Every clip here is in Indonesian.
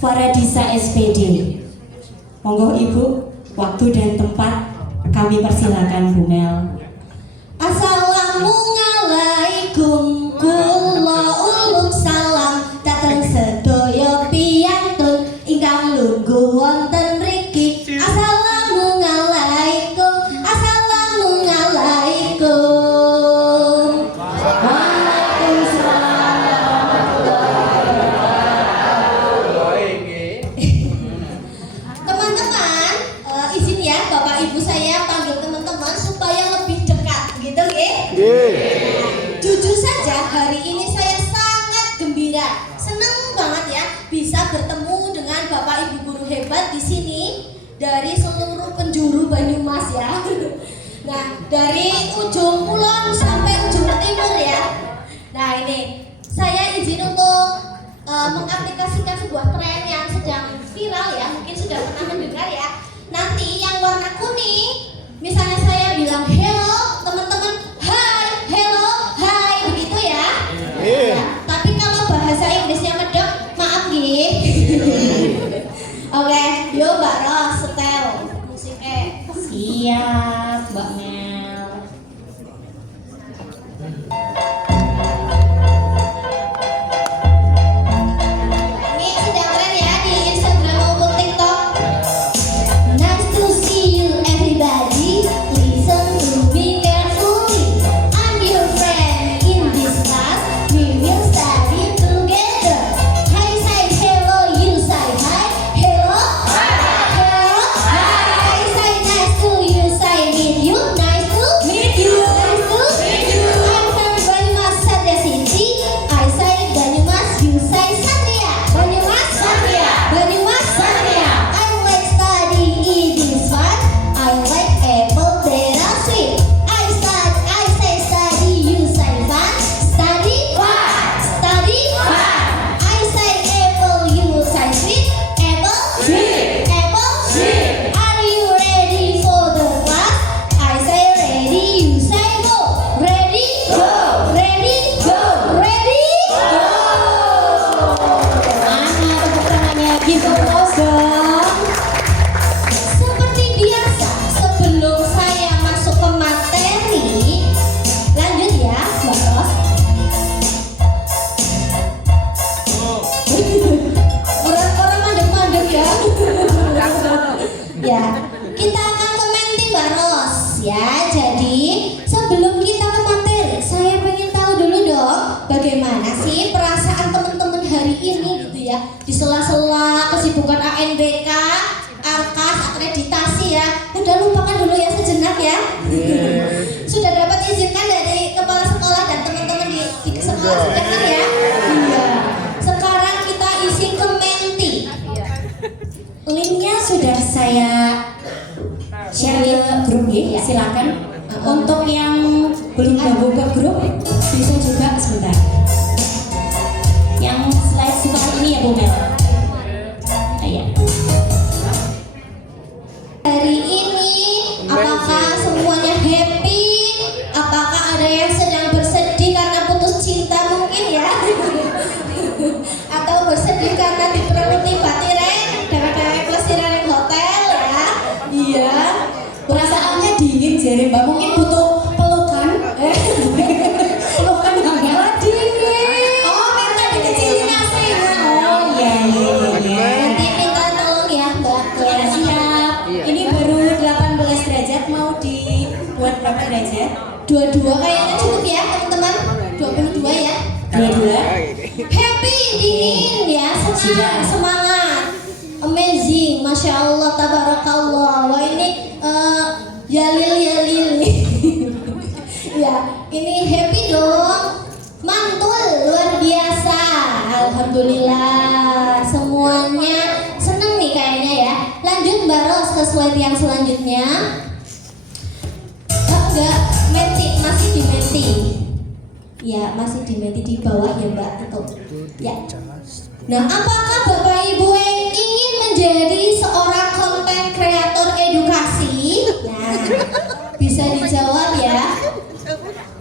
Faradisa SPD. Monggo Ibu, waktu dan tempat kami persilakan Bu Mel. Assalamualaikum kula uluk salam dateng sedaya piyantun ingkang lungguh wonten mriki. Assalamualaikum, assalamualaikum. Teman-teman, izin ya Bapak Ibu saya panggil teman-teman supaya lebih dekat, gitu ya. Jujur saja hari ini saya sangat gembira, senang banget ya bisa bertemu dengan Bapak Ibu guru hebat di sini dari seluruh penjuru Banyumas ya. Nah, dari ujung kulon sampai ujung timur ya. Nah, ini saya izin untuk mengaplikasikan sebuah tren yang sedang viral ya, mungkin sudah pernah mendengar ya. Nanti yang warna kuning, misalnya saya bilang hello, teman-teman hai, hello, hai, begitu ya. Ya, tapi kalau bahasa Inggrisnya medok, maaf nggih. Oke, yo Mbak Ros, setel musiknya. Siap, Mbak Mel. Ini sedang tren ya di Instagram maupun TikTok. Nice to see you everybody. Listen to me carefully. I'm your friend in this class. We will study together. I say hello, you say hi. Hello, hello, hi. I say nice to you, say meet you. Nice to meet you. Nice to meet you. I'm from Banyumas, Satria City. I say Banyumas, you say Satria. Banyumas, Satria. Banyumas, Satria. I like study, it is fun. I like apple, they are sweet. I say study, you say fun. Study, fun. Study, fun. I say apple, you say sweet. Apple, sweet. Apple, sweet. Are you ready for the class? I say ready, you say go. Ready, go. Ready, go. Ready, go. Mana tepuk tangannya? Give applause dong. Seperti biasa, sebelum saya masuk ke materi, lanjut ya, Mbak Ros. Orang-orang mandek-mandek ya. Ya, kita akan komenti Mbak Ros ya. Jadi sebelum kita ke materi, saya pengen tahu dulu dong, bagaimana sih perasaan teman-teman hari ini gitu ya, di sela-sela kesibukan ANBK, Arkas, akreditasi ya. Udah lupakan dulu ya sejenak ya. Sudah dapat izinkan dari kepala sekolah dan teman-teman di sekolah sudah kan ya? Iya. Sekarang kita isi ke menti. Linknya sudah saya share ke grup ya, silakan. Untuk yang belum gabung ke grup bisa juga sebentar. Yang slide seperti ini ya Bu Mel. Iya. Hari ini apakah semuanya happy? Apakah ada yang sedang bersedih karena putus cinta mungkin ya? Atau bersedih karena diperebuti batiren dewek-dewek plesiran hotel ya? Iya. Perasaannya dingin jare Mbak, mungkin butuh pelukan. Pelukan yang malah dingin. Oh, minta dikecilin AC-nya. Oh iya. Nanti minta tolong ya Mbak. Ya siap. Ini baru 18 derajat, mau dibuat berapa derajat? 22 kayaknya cukup ya teman-teman. 22 ya. 22. Happy, dingin ya, senang, semangat, amazing, masya Allah, tabarakallah. Wah ini yalil. Ya, ini happy dong, mantul, luar biasa. Alhamdulillah, semuanya seneng nih kayaknya ya. Lanjut Mbak Ros ke slide yang selanjutnya. Oh, enggak, menti, masih di menti. Ya, masih di menti di bawah ya Mbak, itu. Ya. Nah, apakah Bapak Ibu ingin menjadi seorang konten kreator edukasi? Nah, bisa dijawab ya.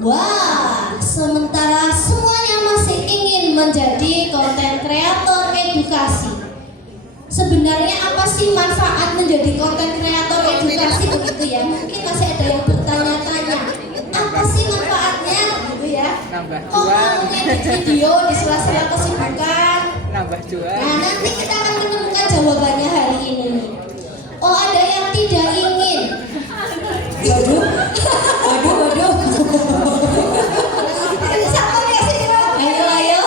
Wah, sementara semuanya masih ingin menjadi konten kreator edukasi. sebenarnya apa sih manfaat menjadi konten kreator edukasi begitu ya? Mungkin masih ada yang bertanya-tanya, apa sih manfaatnya gitu ya? Kok mau ngedit video di sela-sela kesibukan? Nambah jual. Nah, nanti kita akan menemukan jawabannya hari ini nih. Oh, ada yang tidak ingin. Waduh, waduh, waduh. Ini siapa nih sih? Ayo, ayo.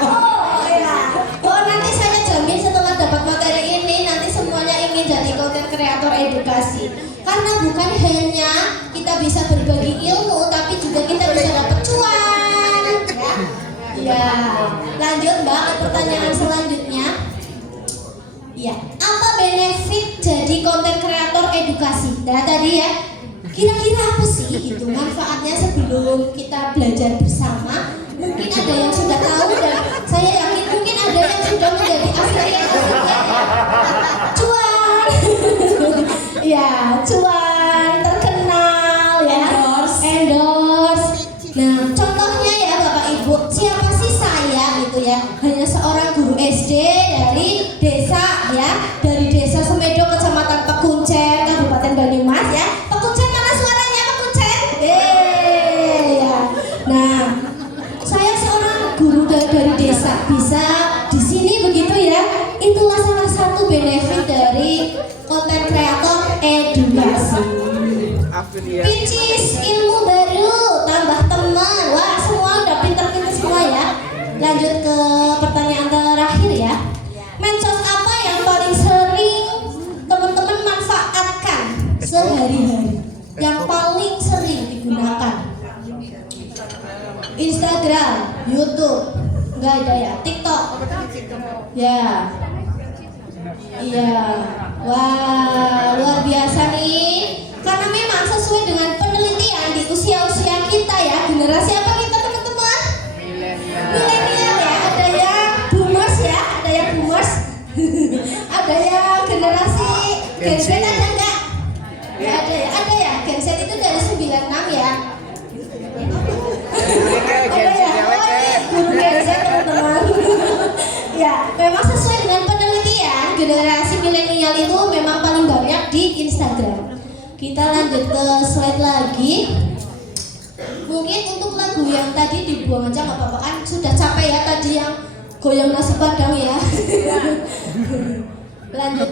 Oh ya. Oh, nanti saya jamin setelah dapat materi ini nanti semuanya ingin jadi konten kreator edukasi. Karena bukan hanya kita bisa berbagi ilmu, tapi juga kita bisa dapat cuan. Ya. Lanjut Mbak ke pertanyaan selanjutnya. Ya, apa benefit jadi konten kreator edukasi? Nah tadi ya, kira-kira apa sih itu manfaatnya sebelum kita belajar bersama? Mungkin ada yang sudah tahu dan saya yakin mungkin ada yang sudah menjadi afiliator cuan. Ya, cuan, terkenal ya, endorse. Nah, contohnya ya Bapak Ibu, siapa sih saya gitu ya? Hanya seorang guru SD dari desa ya, dari desa Semedo, Kecamatan Pekuncen, Kabupaten Banyumas ya. Pekuncen mana suaranya Pekuncen? Ya. Nah, saya seorang guru dari desa bisa di sini begitu ya. Itulah salah satu benefit dari konten kreator edukasi. Which is ilmu baru, tambah teman. Wah, semua udah pinter-pinter semua ya. Lanjut ke pertanyaan terakhir ya. Medsos apa yang paling sering teman-teman manfaatkan sehari-hari? Yang paling sering digunakan? Instagram, YouTube, enggak ada ya, TikTok. Ya. Iya. Wah, luar biasa nih. Karena memang sesuai dengan penelitian di usia-usia kita ya, generasi apa kita teman-teman? Milenial ya, ada yang boomers ya, ada yang boomers. Ada yang generasi Gen Z ada enggak? Ya ada ya, Gen Z itu dari 96 ya. Ada ya, oh iya, guru Gen Z teman-teman. Ya, memang sesuai dengan penelitian, generasi milenial itu memang paling banyak di Instagram. Kita lanjut ke slide lagi. Mungkin untuk lagu yang tadi dibuang aja nggak apa-apa kan, sudah capek ya tadi yang goyang nasi padang ya. Lanjut.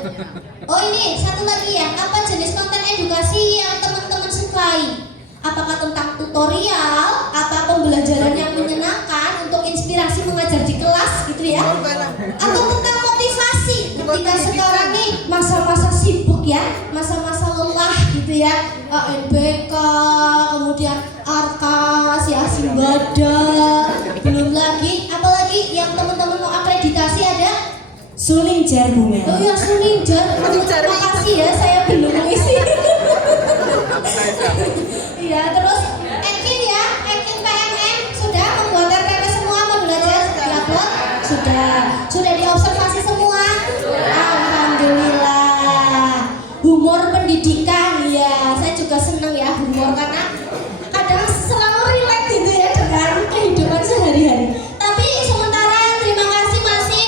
Oh ini satu lagi ya, apa jenis konten edukasi yang teman-teman sukai? Apakah tentang tutorial, apa pembelajaran yang menyenangkan untuk inspirasi mengajar di kelas gitu ya? Atau tentang motivasi ketika sekarang nih masa-masa sibuk ya, masa-masa lelah gitu ya, ANBK, kemudian Arkas ya, Simbada, belum lagi apalagi yang teman-teman mau akreditasi ada? Sulingjar Bumel. Oh ya Sulingjar, terima kasih ya saya belum mengisi. Iya terus Ekin ya, Ekin PMM sudah membuat RTP semua mau belajar diupload sudah diobservasi semua. Alhamdulillah. Humor pendidikan ya, saya juga senang ya humor karena kadang selalu relate gitu ya dengan kehidupan sehari-hari. Tapi sementara terima kasih masih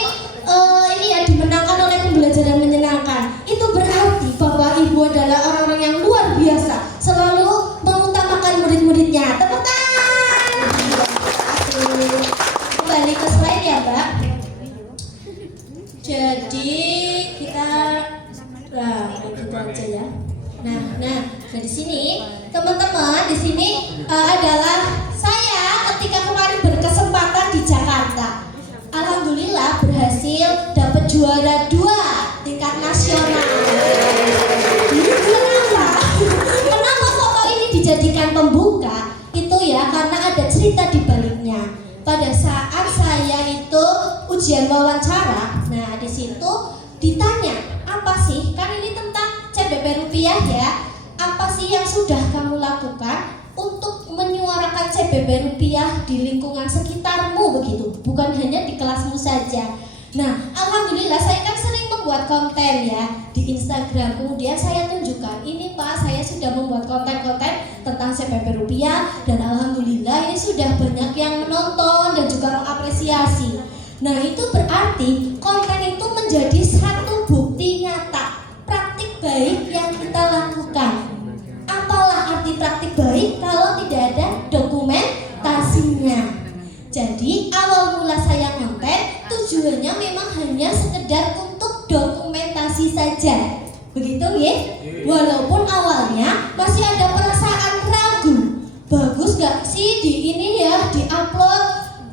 ini ya dimenangkan oleh pembelajaran menyenangkan. Itu berarti Bapak Ibu adalah orang-orang yang luar biasa, selalu mengutamakan murid-muridnya. Tepuk tangan. Kembali ke slide ya Mbak. Jadi kita gitu aja ya. Nah dari sini teman-teman di sini adalah saya ketika kemarin berkesempatan di Jakarta. Alhamdulillah berhasil dapat juara 2 tingkat nasional. Kenapa foto ini dijadikan pembuka? Itu ya karena ada cerita di baliknya. Pada saat saya itu ujian wawancara, nah di situ ditanya apa sih? Kan ini tentang CBP rupiah ya. Apa sih yang sudah kamu lakukan untuk menyuarakan CBP rupiah di lingkungan sekitarmu begitu? Bukan hanya di kelasmu saja. Nah, alhamdulillah saya kan sering membuat konten ya di Instagram. Kemudian saya tunjukkan, ini Pak, saya sudah membuat konten-konten tentang CBP rupiah dan alhamdulillah ini sudah banyak yang menonton dan juga mengapresiasi. Nah, itu berarti konten itu menjadi satu tujuannya memang hanya sekedar untuk dokumentasi saja. Begitu ya? Walaupun awalnya masih ada perasaan ragu. Bagus gak sih di ini ya, di-upload?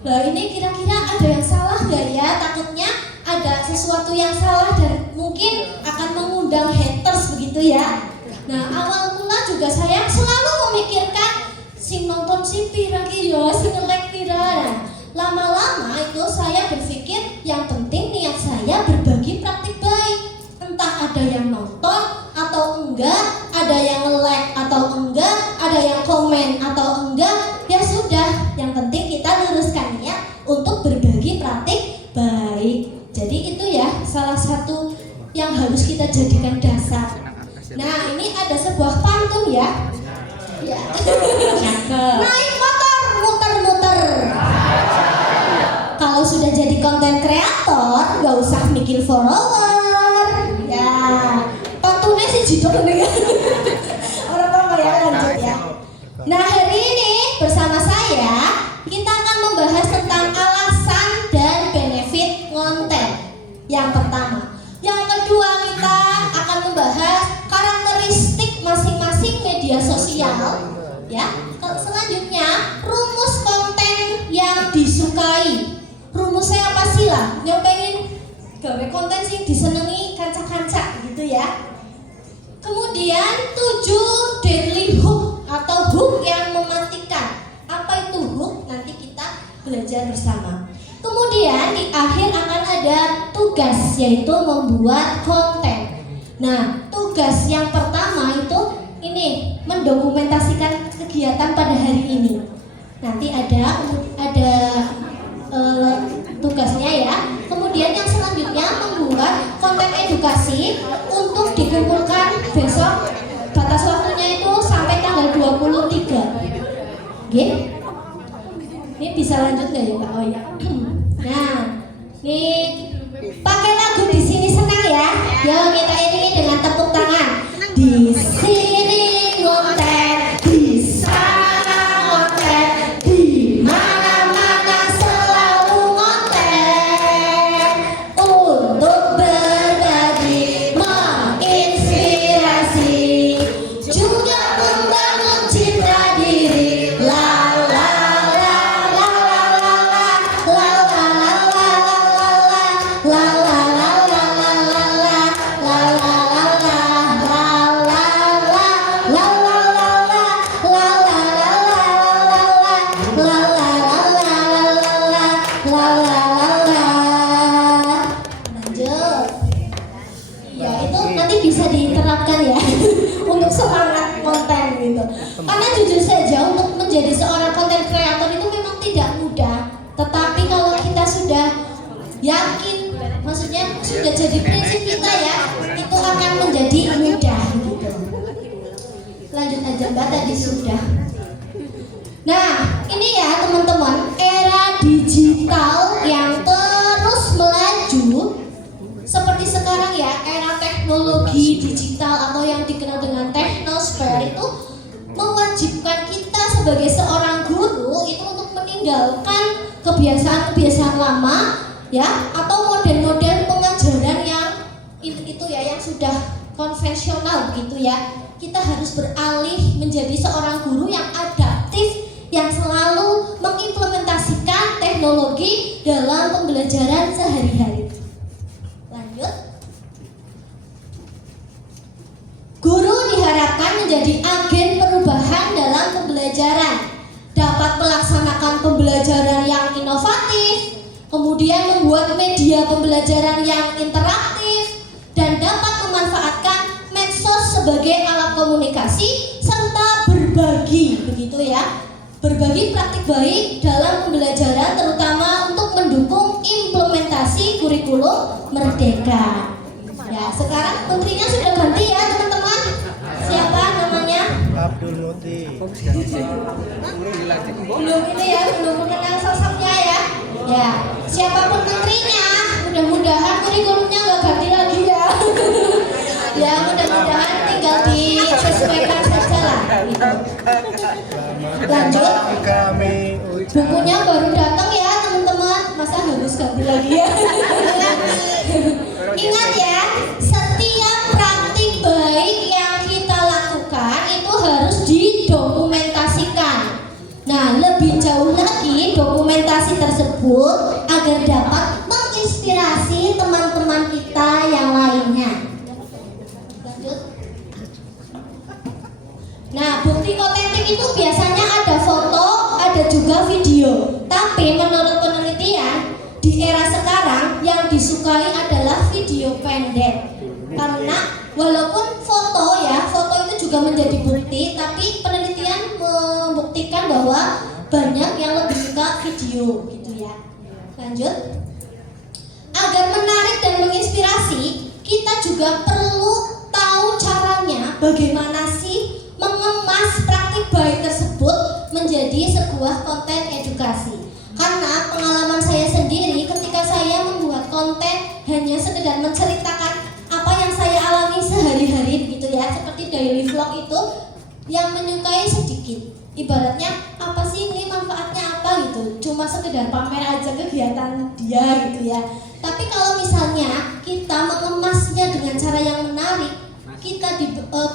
Nah ini kira-kira ada yang salah gak ya? Takutnya ada sesuatu yang salah dan mungkin akan mengundang haters begitu ya. Nah awal mula juga saya selalu memikirkan sing nonton si pira ki yo, sing nge-like pira. Nah, lama-lama itu saya berpikir yang penting niat saya berbagi praktik baik. Entah ada yang nonton atau enggak, ada yang nge-like atau enggak, ada yang komen atau enggak, ya sudah, yang penting kita luruskan niat untuk berbagi praktik baik. Jadi itu ya salah satu yang harus kita jadikan dasar. Nah ini ada sebuah pantun ya. Ya. Naik motor muter-muter. Kalau sudah jadi konten kreator, gak usah mikir follower. Ya, pantunnya sih jidok nih. Orang apa ya, lanjut ya. Nah hari ini bersama saya kita akan membahas tentang alasan dan benefit konten. Yang pertama, yang kedua kita akan membahas karakteristik masing-masing media sosial. Ya, selanjutnya rumus konten yang disukai. Rumusnya apa sih lah? Yang pengen gawe konten sih disenengi kanca-kanca gitu ya. Kemudian 7 deadly hook atau hook yang mematikan. Apa itu hook? Nanti kita belajar bersama. Kemudian di akhir akan ada tugas, yaitu membuat konten. Nah, tugas yang pertama itu ini mendokumentasikan kegiatan pada hari ini. Nanti ada tugasnya ya. Kemudian yang selanjutnya membuat konten edukasi untuk dikumpulkan besok. Batas waktunya itu sampai tanggal 23. Oke? Ini bisa lanjut nggak ya Pak? Oh ya. Nah, ini pakai lagu Di Sini Senang ya. Yuk kita iringi dengan tepuk tangan. Di sini konten, di sana konten, di mana-mana selalu konten untuk berbagi, menginspirasi, juga membangun citra diri. La la la la la la la la la la bisa diterapkan ya untuk semangat konten gitu. Karena jujur saja untuk menjadi seorang konten kreator itu memang tidak mudah. Tetapi kalau kita sudah yakin, maksudnya sudah jadi prinsip kita ya, itu akan menjadi mudah gitu. Lanjut aja Mbak, tadi sudah. Nah ini ya teman-teman, era digital yang terus melaju seperti sekarang ya, era teknologi digital atau yang dikenal dengan technosfer itu mewajibkan kita sebagai seorang guru itu untuk meninggalkan kebiasaan-kebiasaan lama ya, atau model-model pengajaran yang itu ya, yang sudah konvensional begitu ya. Kita harus beralih menjadi seorang guru yang adaptif, yang selalu mengimplementasikan teknologi dalam pembelajaran sehari-hari. Lanjut. Guru diharapkan menjadi agen perubahan dalam pembelajaran, dapat melaksanakan pembelajaran yang inovatif, kemudian membuat media pembelajaran yang interaktif, dan dapat memanfaatkan medsos sebagai alat komunikasi serta berbagi, begitu ya. Berbagi praktik baik dalam pembelajaran, terutama untuk mendukung implementasi kurikulum Merdeka. Ya, sekarang menterinya sudah ganti ya teman-teman. Siapa namanya? Abdul Muti. Belum ini ya, belum mengenal sosoknya ya. Ya, siapapun menterinya, mudah-mudahan kurikulumnya nggak ganti lagi ya. Ya, mudah-mudahan tinggal disesuaikan saja lah. Gitu. Lanjut. Kami Bukunya baru datang ya teman-teman, masa harus ganti lagi ya? video pendek. Karena walaupun foto itu juga menjadi bukti, tapi penelitian membuktikan bahwa banyak yang lebih suka video gitu ya. Lanjut. Agar menarik dan menginspirasi, kita juga perlu tahu caranya bagaimana sih mengemas praktik baik tersebut menjadi sebuah konten edukasi. Karena pengalaman saya sendiri ketika saya membuat konten hanya sekedar menceritakan apa yang saya alami sehari-hari begitu ya, seperti daily vlog itu, yang menyukai sedikit. Ibaratnya apa sih ini manfaatnya apa gitu, cuma sekedar pamer aja kegiatan dia gitu ya. Tapi kalau misalnya kita mengemasnya dengan cara yang menarik, kita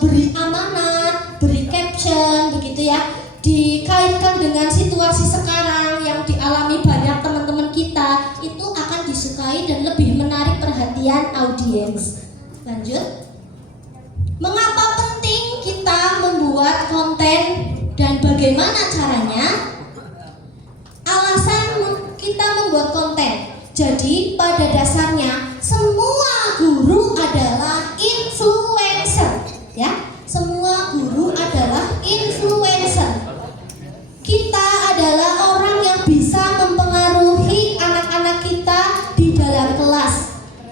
beri amanat, beri caption begitu ya, dikaitkan dengan situasi sekarang yang dialami banyak teman-teman kita, itu akan disukai dan lebih menarik perhatian audiens. Lanjut. Mengapa penting kita membuat konten dan bagaimana caranya? Alasan kita membuat konten. Jadi pada dasarnya semua guru adalah influencer, ya. Semua guru adalah influencer. Kita adalah orang yang bisa mempengaruhi anak-anak kita di dalam kelas.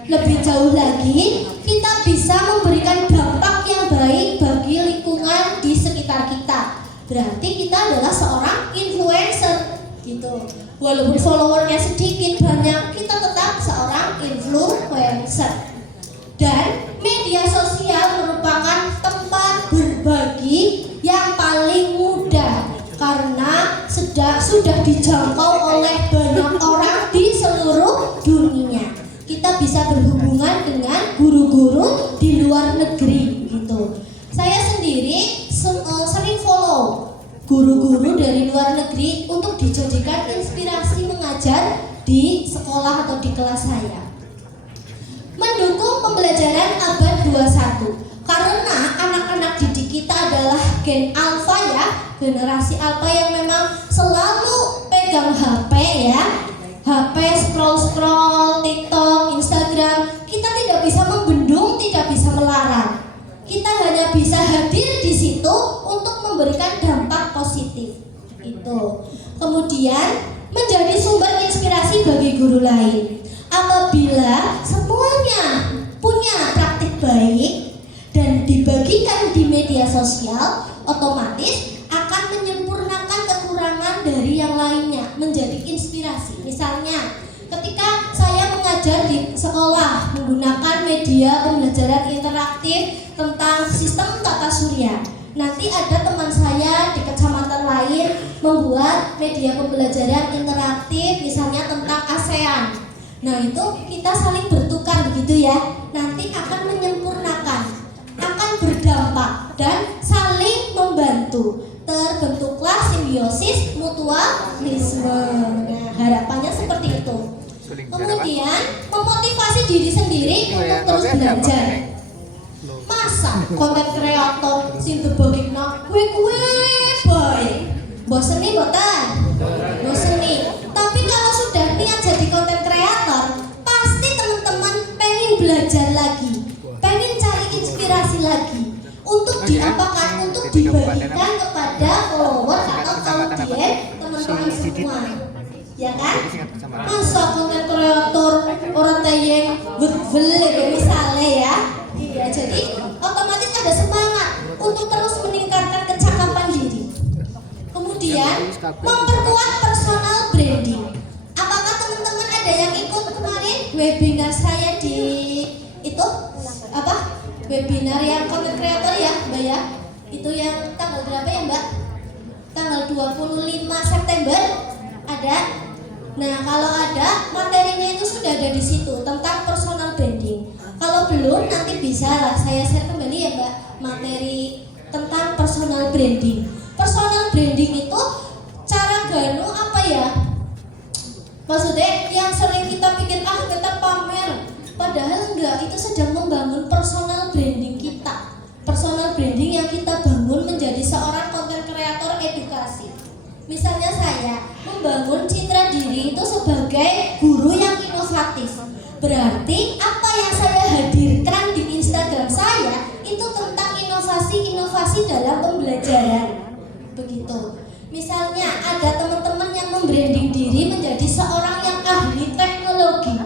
Lebih jauh lagi, kita bisa memberikan dampak yang baik bagi lingkungan di sekitar kita. Berarti kita adalah seorang influencer gitu. Walaupun followernya sedikit banyak, kita tetap seorang influencer. Dan media sosial merupakan tempat berbagi yang paling mudah karena sudah dijangkau oleh banyak orang di seluruh dunia. Kita bisa berhubungan dengan guru-guru di luar negeri gitu. Saya sendiri sering follow guru-guru dari luar negeri untuk dijadikan inspirasi mengajar di sekolah atau di kelas saya. Mendukung pembelajaran abad 21 karena anak-anak didik kita adalah gen alpha ya, generasi alpha yang memang selalu pegang HP ya, HP scroll TikTok, Instagram. Kita tidak bisa membendung, tidak bisa melarang. Kita hanya bisa hadir di situ untuk memberikan dampak positif. Itu. Kemudian menjadi sumber inspirasi bagi guru lain. Apabila semuanya punya praktik baik dan dibagikan di media sosial, otomatis akan menyempurnakan kekurangan dari yang lainnya, menjadi inspirasi. Misalnya, ketika saya mengajar di sekolah menggunakan media pembelajaran interaktif tentang sistem tata surya, nanti ada teman saya di kecamatan lain membuat media pembelajaran interaktif misalnya tentang ASEAN. Nah itu kita saling bertukar begitu ya, nanti akan menyempurnakan, akan berdampak dan saling membantu. Terbentuklah simbiosis mutualisme. Nah, harapannya seperti itu. Kemudian memotivasi diri sendiri untuk terus belajar. Masa konten kreator sing bebegina kue baik, bosen nih botan, bosen nih. Tapi kalau sudah niat jadi konten kreator, pasti teman-teman pengen belajar lagi, pengen cari inspirasi lagi untuk diapakan, untuk dibagikan kepada follower atau audien teman-teman semua, ya kan? Masa konten kreator orang tayang berbeli misalnya ya. Iya, jadi otomatis ada semangat untuk terus meningkatkan kecakapan diri. Kemudian memperkuat personal branding. Apakah teman-teman ada yang ikut kemarin webinar saya di itu apa? Webinar yang content creator ya, Mbak ya? Itu yang tanggal berapa ya, Mbak? Tanggal 25 September ada. Nah, kalau ada materinya itu sudah ada di situ tentang personal branding. Kalau belum nanti bisa lah saya share kembali ya Mbak materi tentang personal branding. Personal branding itu cara ganu apa ya? Maksudnya yang sering kita pikir kita pamer, padahal enggak, itu sedang membangun personal branding kita. Personal branding yang kita bangun menjadi seorang content creator edukasi. Misalnya saya membangun citra diri itu sebagai guru yang inovatif. Berarti apa yang saya dalam pembelajaran. Begitu. Misalnya ada teman-teman yang membranding diri menjadi seorang yang ahli teknologi,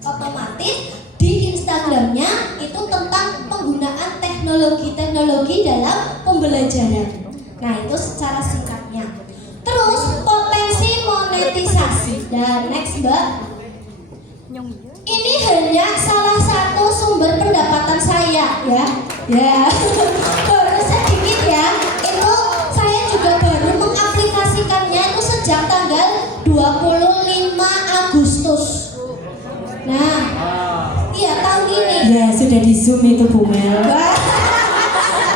otomatis di Instagramnya itu tentang penggunaan teknologi dalam pembelajaran. Nah, itu secara singkatnya. Terus potensi monetisasi. Dan next Mbak, ini hanya salah satu sumber pendapatan saya ya. Baru sedikit ya. Itu saya juga baru mengaplikasikannya itu sejak tanggal 25 Agustus. Nah, iya tahun ini. Ya, sudah di Zoom itu Bu Mel.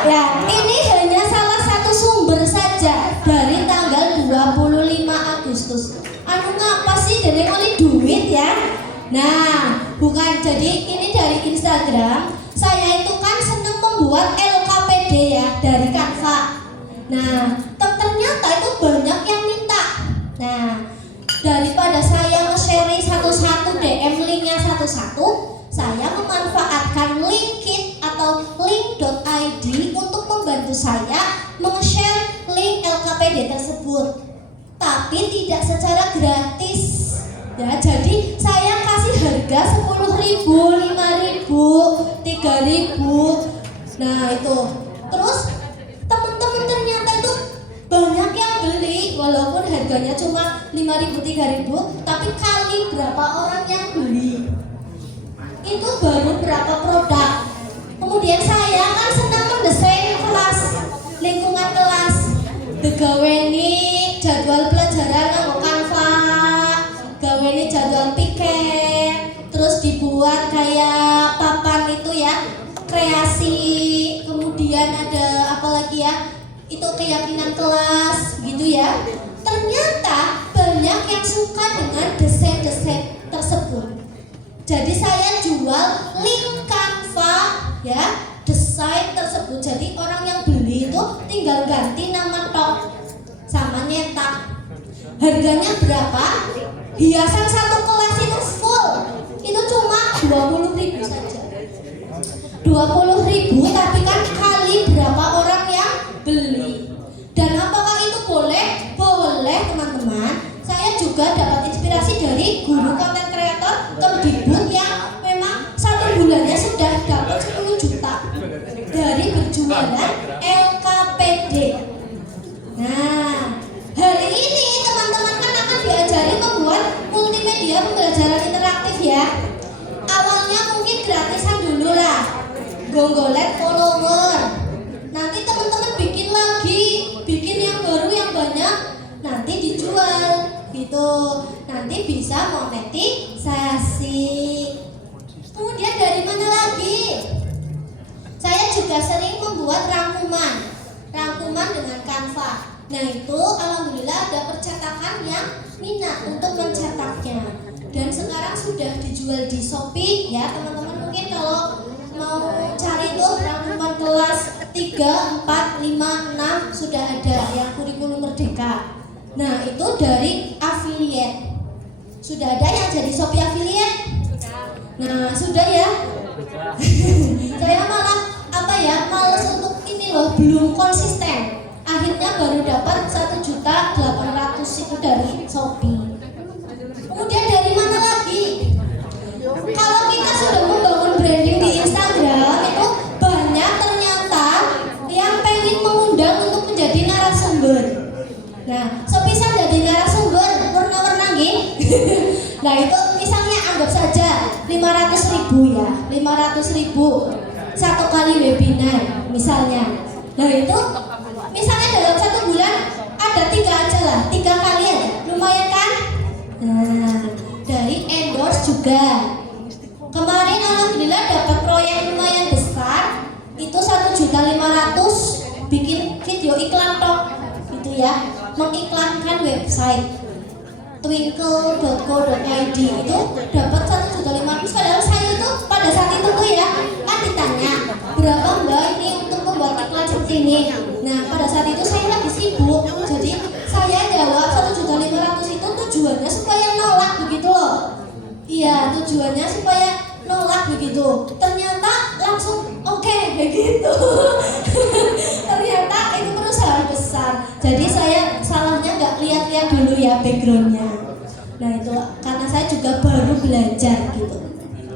Ya, ini hanya salah satu sumber saja dari tanggal 25 Agustus. Anu ngapa sih jadi oleh duit ya? Nah, bukan, jadi ini dari Instagram. Saya itu kan seneng membuat LKPD ya dari Canva. Nah, ternyata itu banyak yang minta. Nah, daripada saya nge-sharing satu-satu DM linknya satu-satu, saya memanfaatkan Linkit atau link.id untuk membantu saya meng-share link LKPD tersebut, tapi tidak secara gratis ya. Jadi saya kasih harga 10.000, 5.000, 3.000. Nah itu, terus teman-teman ternyata itu banyak yang beli, walaupun harganya cuma 5.000, 3.000, tapi kali berapa orang yang beli itu baru berapa produk. Kemudian saya kan senang mendesain kelas, lingkungan kelas, digaweni jadwal pelajaran nganggo Canva, gaweni jadwal piket, terus dibuat kayak papan itu ya, kreasi, kemudian ada apa lagi ya, itu keyakinan kelas gitu ya. Ternyata banyak yang suka dengan desain-desain tersebut. Jadi saya jual link Canva ya, desain tersebut. Jadi orang yang beli itu tinggal ganti nama tok sama nyetak. Harganya berapa? Hiasan satu kelas itu full, itu cuma 20.000 saja. 20.000, tapi kan kali berapa orang yang beli. Dan apakah itu boleh? Boleh teman-teman. Saya juga dapat inspirasi dari guru konten kreator Kemdikbud yang memang satu bulannya sudah dapat 10 juta dari berjualan LKPD. Nah, hari ini teman-teman kan akan diajari membuat multimedia pembelajaran interaktif ya. Awalnya mungkin gratisan dulu lah, gonggolet follower. Nanti teman-teman bikin lagi, bikin yang baru yang banyak, nanti dijual gitu. Nanti bisa monetisasi. Kemudian dari mana lagi? Saya juga sering membuat rangkuman dengan Canva. Nah itu alhamdulillah ada percetakan yang minat untuk mencetaknya. Dan sekarang sudah dijual di Shopee ya teman-teman. Mungkin kalau mau cari tuh rangkuman kelas 3, 4, 5, 6 sudah ada yang kurikulum merdeka. Nah itu dari affiliate. Sudah ada yang jadi Shopee affiliate? Nah sudah ya. Saya malah males untuk ini loh, belum konsisten. Akhirnya baru dapat 1.800.000 itu dari Shopee. Kemudian dari mana lagi? Kalau kita sudah membangun branding di Instagram, itu banyak ternyata yang pengen mengundang untuk menjadi narasumber. Nah, sepisah jadi narasumber warna-warna nggih. Nah, itu misalnya anggap saja 500.000 ya, 500.000 satu kali webinar misalnya. Nah, itu misalnya dalam 1 bulan ada 3 aja lah, 3 kali aja, lumayan kan? Nah, dari endorse juga. Kemarin alhamdulillah dapat proyek lumayan besar, itu 1.500.000 bikin video iklan tok, gitu ya, mengiklankan website twinkle.co.id itu dapat 1.500.000. Padahal saya itu pada saat itu tuh ya kan ditanya berapa mbak ini untuk membuat iklan seperti ini. Nah pada saat itu saya lagi sibuk, jadi saya jawab 1.500.000 itu tujuannya supaya nolak begitu loh. Iya tujuannya supaya nolak begitu. Ternyata langsung oke begitu. Ternyata ya backgroundnya. Nah itu karena saya juga baru belajar gitu.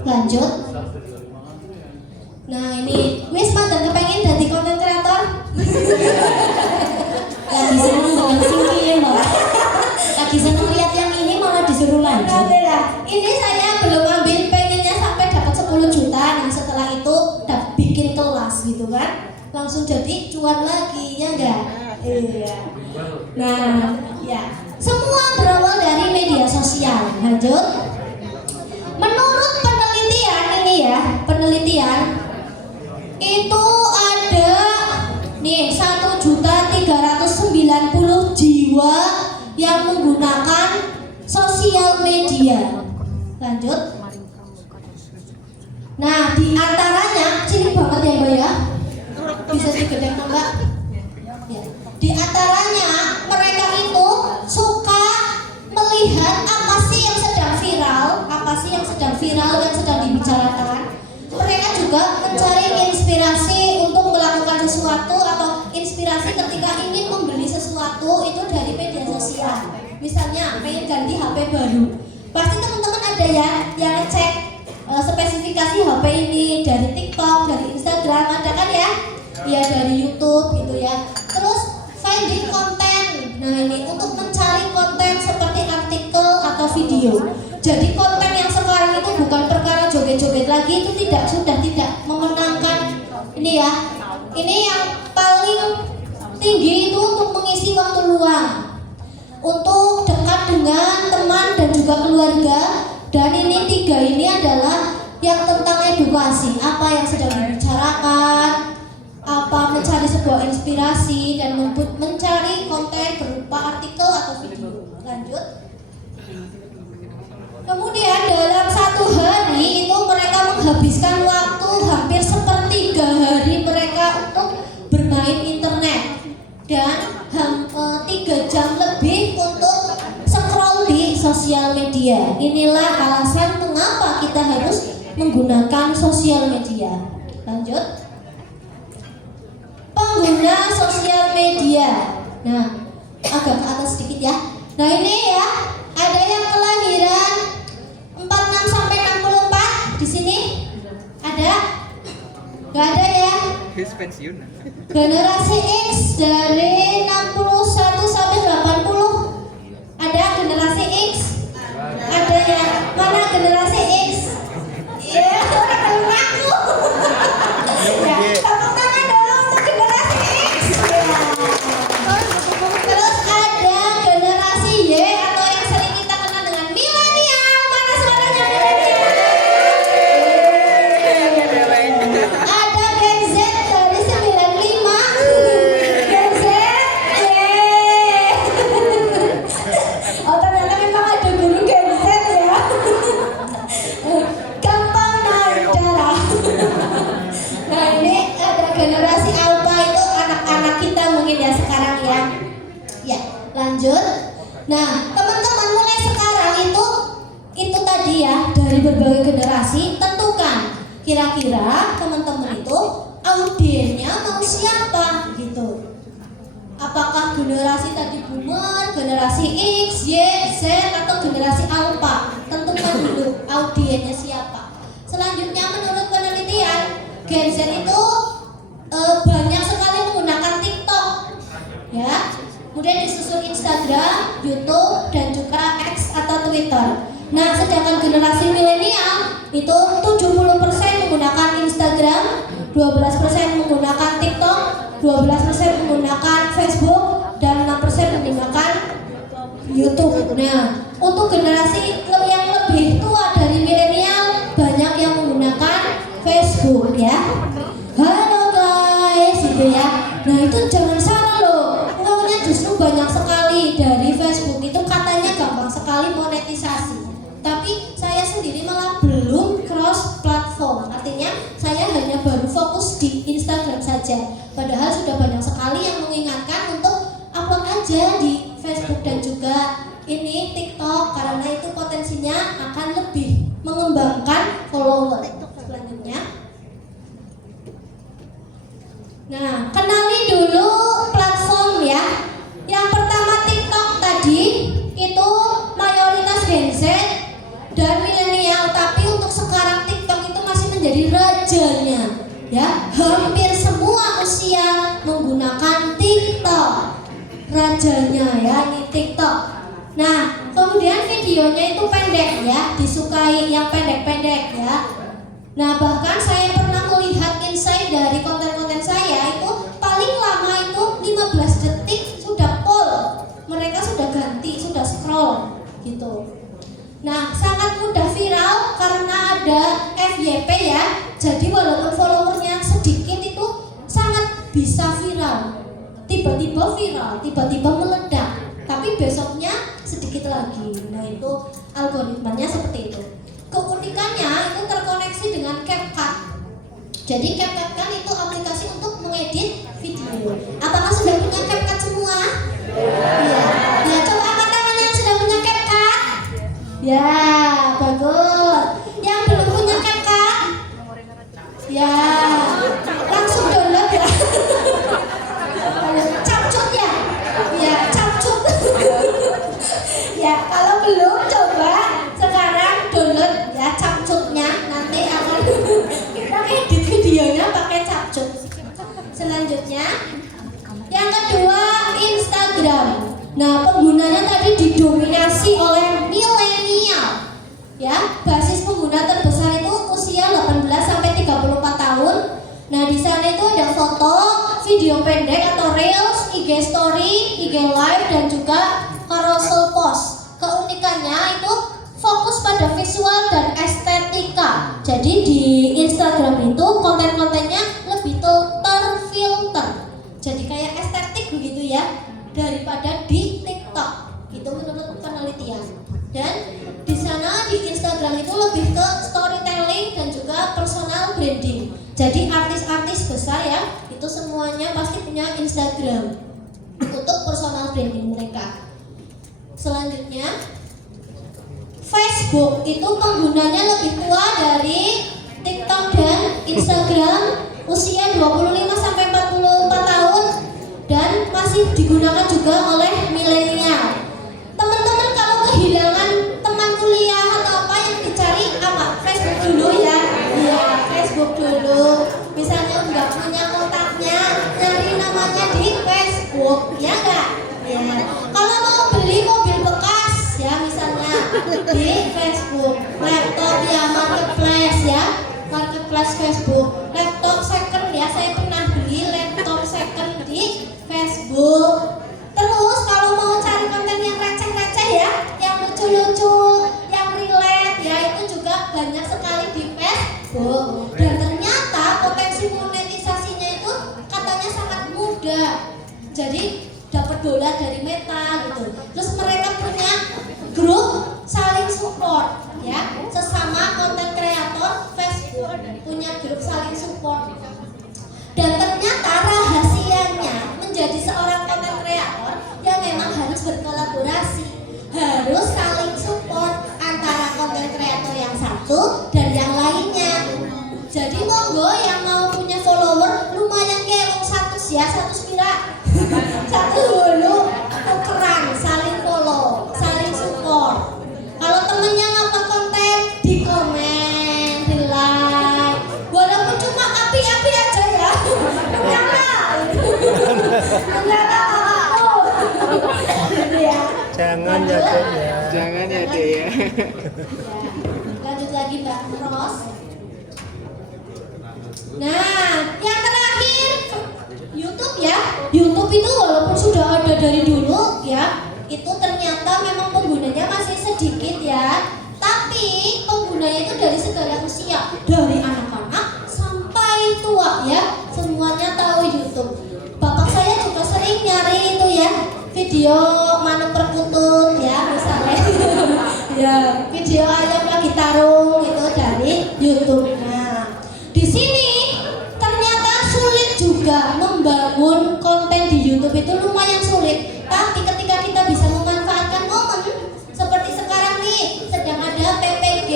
Lanjut. Nah ini wis padahal kepengen jadi konten kreator. Lagi seneng dengan sini ya mbak. Lagi seneng lihat yang ini malah disuruh lanjut. Alhamdulillah. Ini saya belum ambil pengennya sampai dapat 10 juta. Nah setelah itu bikin kelas gitu kan, langsung jadi cuan lagi ya enggak? Iya. Nah ya semua berawal dari media sosial. Lanjut. Menurut penelitian ini ya, penelitian itu ada nih 1.390 jiwa yang menggunakan sosial media. Lanjut. Nah, di antaranya cilik banget ya Mbak ya. Bisa digedein Mbak. Ya. Di antaranya mereka itu suka melihat apa sih yang sedang viral, yang sedang dibicarakan. Mereka juga mencari inspirasi untuk melakukan sesuatu atau inspirasi ketika ingin membeli sesuatu itu dari media sosial. Misalnya pengen ganti HP baru, pasti teman-teman ada ya yang ngecek spesifikasi HP ini dari TikTok, dari Instagram, ada kan ya? Ya dari YouTube gitu ya. Terus finding konten. Nah ini untuk mencari konten seperti artikel atau video. Jadi konten yang sekarang itu bukan perkara joget-joget lagi, itu sudah tidak memenangkan ini ya. Ini yang paling tinggi itu untuk mengisi waktu luang, untuk dekat dengan teman dan juga keluarga. Dan ini 3 ini adalah yang tentang edukasi, apa yang sedang dibicarakan, apa mencari sebuah inspirasi dan mencari konten berupa artikel atau video. Lanjut. Kemudian dalam 1 hari itu mereka menghabiskan waktu hampir 1/3 hari mereka untuk bermain internet dan 3 jam lebih untuk scroll di sosial media. Inilah alasan mengapa kita harus menggunakan sosial media. Lanjut. Pengguna sosial media. Nah, agak ke atas sedikit ya. Nah ini ya, ada yang kelahiran 46 sampai 64 di sini? Ada? Gak ada ya? Pensiun. Generasi X dari 61 sampai 80. Ada generasi X? Ada ya? Mana generasi X? Ya, orang aku. Ya, tepuk tangan dulu untuk generasi X. Ya. Terus ada generasi Y atau yang sering kita kenal dengan milenial. Mana suaranya milenial? Ada Gen Z dari 95. Gen Z. Yeay. Oh ternyata memang ada guru Gen Z ya. Gampang naik darah. Nah ini ada generasi Alpha, itu anak-anak kita mungkin ya sekarang ya. Ya lanjut. Nah teman-teman mulai sekarang itu tadi ya, dari berbagai generasi tentukan kira-kira teman-teman itu audiennya mau siapa gitu. Apakah generasi tadi boomer, generasi X, Y, Z atau generasi Alpha? Tentukan dulu audiennya siapa. Selanjutnya menurut penelitian Gen Z itu banyak sekali menggunakan TikTok ya. Kemudian disusul Instagram, YouTube dan juga X atau Twitter. Nah, sedangkan generasi milenial itu 70% menggunakan Instagram, 12% menggunakan TikTok, 12% menggunakan Facebook dan 6% menggunakan YouTube. Nah, untuk generasi yang lebih tua dari milenial banyak yang menggunakan Facebook ya. Halo guys, gitu ya. Nah, itu jangan salah loh. Uangnya justru banyak sekali dari Facebook itu, katanya gampang sekali monetisasi. Tapi saya sendiri malah belum cross platform. Artinya saya hanya baru fokus di Instagram saja. Padahal sudah banyak sekali yang mengingatkan untuk upload aja di Facebook dan juga ini TikTok, karena itu potensinya akan lebih mengembangkan follower. Selanjutnya. Nah, kenali dulu platform ya. Yang pertama TikTok tadi itu menjadi rajanya. Ya, hampir semua usia menggunakan TikTok. Rajanya ya, ini TikTok. Nah, kemudian videonya itu pendek ya, disukai yang pendek-pendek ya. Nah, bahkan saya pernah melihat insight dari konten-konten saya itu paling lama itu 15 detik sudah full. Mereka sudah ganti, sudah scroll gitu. Nah, sangat mudah viral karena ada FYP ya. Jadi walaupun followernya sedikit itu sangat bisa viral. Tiba-tiba viral, tiba-tiba meledak. Tapi besoknya sedikit lagi. Nah, itu algoritmanya seperti itu. Keunikannya itu terkoneksi dengan CapCut. Jadi CapCut kan itu aplikasi untuk mengedit video. Apakah sudah punya CapCut semua? Iya. Nah, coba angkat tangannya yang sudah punya CapCut. Ya, bagus. Yang belum punya CapCut? Ya, langsung download ya. Capcut ya? Ya, capcut. Ya, kalau belum coba sekarang download ya capcutnya. Nanti akan kita edit videonya pakai capcut. Selanjutnya, yang kedua Instagram. Nah, penggunanya tadi didominasi oleh milenial. Ya, basis pengguna terbesar itu usia 18 sampai 34 tahun. Nah, di sana itu ada foto, video pendek atau reels, IG story, IG live dan juga carousel post. Keunikannya itu fokus pada visual dan estetika. Jadi di Instagram itu konten-kontennya lebih terfilter. Jadi kayak estetik begitu ya, daripada di TikTok. Itu menurut penelitian. Dan di sana di Instagram itu lebih ke storytelling dan juga personal branding. Jadi artis-artis besar ya, itu semuanya pasti punya Instagram untuk personal branding mereka. Selanjutnya, Facebook itu penggunanya lebih tua dari TikTok dan Instagram, usia 25 sampai 44 tahun dan masih digunakan juga oleh milenial. Teman-teman kalau kehilangan teman kuliah atau apa yang dicari apa? Facebook dulu ya. Iya, Facebook dulu. Misalnya nggak punya kontaknya, cari namanya di Facebook, ya nggak? Ya. Kalau mau beli mobil bekas ya misalnya di Facebook, laptop ya marketplace ya, marketplace Facebook, laptop second ya, saya pernah beli laptop second di Facebook. Terus kalau mau cari konten yang receh-receh ya, yang lucu-lucu, yang relate ya, itu juga banyak sekali di Facebook. Dan ternyata potensi monetisasinya itu katanya sangat mudah. Jadi dapat dolar dari Meta gitu. Terus mereka punya grup saling support ya, sesama konten kreator Facebook punya grup saling support. Dan ternyata rahasianya menjadi seorang konten kreator yang memang harus berkolaborasi, harus saling support antara konten kreator yang satu dan yang lainnya. Jadi monggo yang mau punya follower lumayan kayak 100 ya, 100 pira. Satu dulu tukeran, saling follow, saling support. Kalau temennya ngapa konten, di komen, di like, walaupun cuma api-api aja ya. Menyala, menyala aku. Gitu ya. Jangan ya Dek ya. Jangan ya Dek ya. Lanjut lagi Mbak Ros. Nah, yang terakhir YouTube ya. YouTube itu walaupun sudah ada dari dulu ya, itu ternyata memang penggunanya masih sedikit ya. Tapi penggunanya itu dari segala usia, dari anak-anak sampai tua ya. Semuanya tahu YouTube. Bapak saya juga sering nyari itu ya, video manuk perkutut ya misalnya. Ya, video ayam lagi tarung itu dari YouTube. Nah, di sini ternyata sulit juga membangun konten di YouTube, itu lumayan sulit. Tapi ketika kita bisa memanfaatkan momen seperti sekarang nih, sedang ada PPG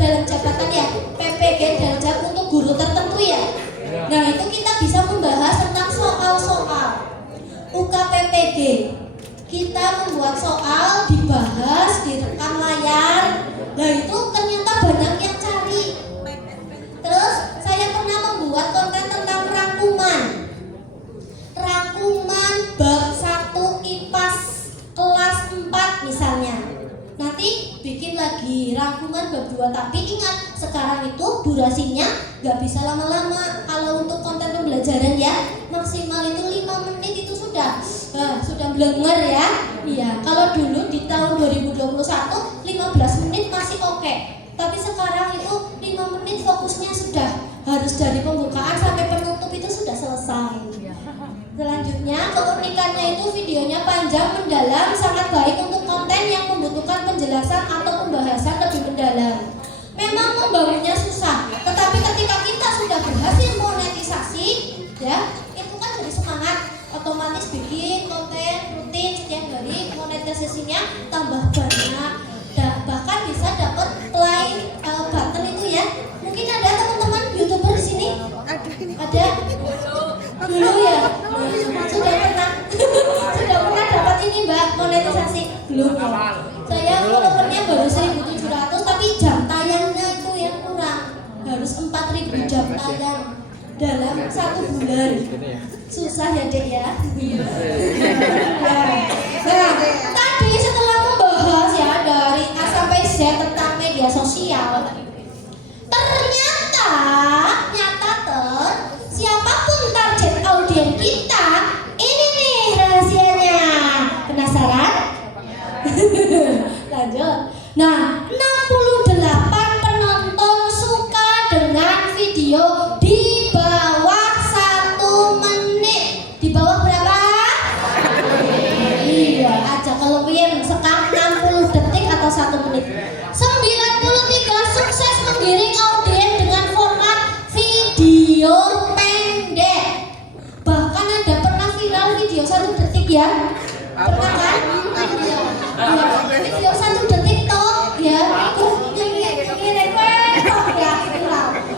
dalam jabatan ya, PPG dalam jabatan untuk guru tertentu ya. Nah, itu kita bisa membahas tentang soal-soal UKPPG. Kita membuat soal, dibahas, direkam layar. Nah, itu ternyata banyak yang cari. sekarang itu durasinya nggak bisa lama-lama. Kalau untuk konten pembelajaran ya maksimal itu 5 menit itu sudah blenger ya. Iya, kalau dulu di tahun 2021 15 menit masih oke. Tapi sekarang itu 5 menit fokusnya sudah harus dari pembukaan sampai penutup itu sudah selesai. Selanjutnya, keunikannya itu videonya panjang, mendalam, sangat baik untuk konten yang membutuhkan penjelasan atau pembahasan lebih mendalam. Memang membangunnya susah, tetapi ketika kita sudah berhasil monetisasi, ya, itu kan jadi semangat, otomatis bikin konten rutin setiap hari, monetisasinya tambah banyak, dan bahkan bisa dapat play button itu ya. Mungkin ada teman-teman YouTuber di sini? Ada? Dulu ya? Sudah pernah dapat ini Mbak, monetisasi? Belum ya? Saya followernya baru 1.700, tapi jam tayangnya itu yang kurang, harus 4.000 jam tayang dalam 1 bulan. Susah ya Dek ya? Nah, tadi setelah membahas ya dari A sampai Z tentang media sosial, ternyata siapapun target audiens kita, ini nih rahasianya. Penasaran? Lanjut. Nah, 68 penonton suka dengan video di bawah 1 menit. Di bawah berapa? Iya, aja kalau pian sekang 60 detik atau 1 menit. 93 sukses menggiring audiens dengan format video pendek. Bahkan ada pernah viral video 1 detik ya. Pernah kan? Iya. Video 1 detik toh ya.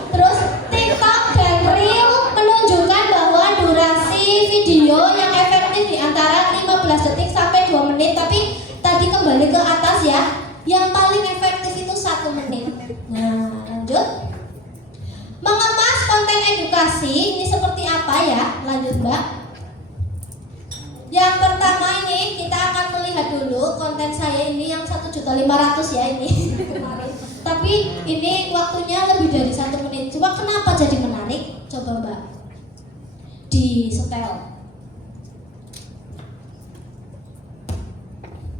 Terus TikTok dan Reel menunjukkan bahwa durasi video yang efektif di antara 15 detik sampai 2 menit. Tapi tadi kembali ke atas ya. Yang paling efektif itu 1 menit. Nah, lanjut. Mengemas konten edukasi ini seperti apa ya? Lanjut Mbak. Yang pertama ini kita akan melihat dulu konten saya ini yang 1.500.000 ya ini kemarin. Tapi ini waktunya lebih dari 1 menit. Coba kenapa jadi menarik? Coba Mbak di setel.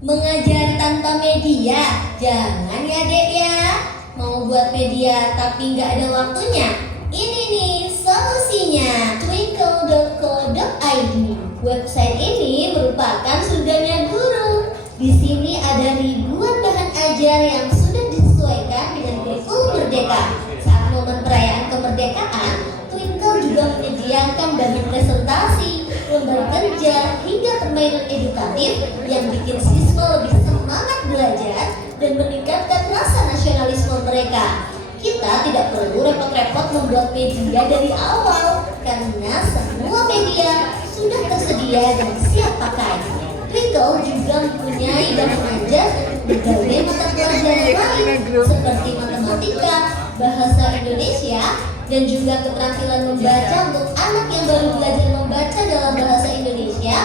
Mengajar tanpa media, jangan ya Dek ya. Mau buat media tapi nggak ada waktunya. Ini nih solusinya, twinkle.co.id. Website ini merupakan surganya guru. Di sini ada ribuan bahan ajar yang sudah disesuaikan dengan kurikulum merdeka. Saat momen perayaan kemerdekaan, Twinkle juga menyediakan bahan presentasi, lembar kerja, hingga permainan edukatif yang bikin siswa lebih semangat belajar dan meningkatkan rasa nasionalisme mereka. Kita tidak perlu repot-repot membuat media dari awal karena semua media sudah tersedia dan siap pakai. Twinkle juga mempunyai bahan ajar berbagai mata pelajaran lain seperti matematika, bahasa Indonesia, dan juga keterampilan membaca untuk anak yang baru belajar membaca dalam bahasa Indonesia,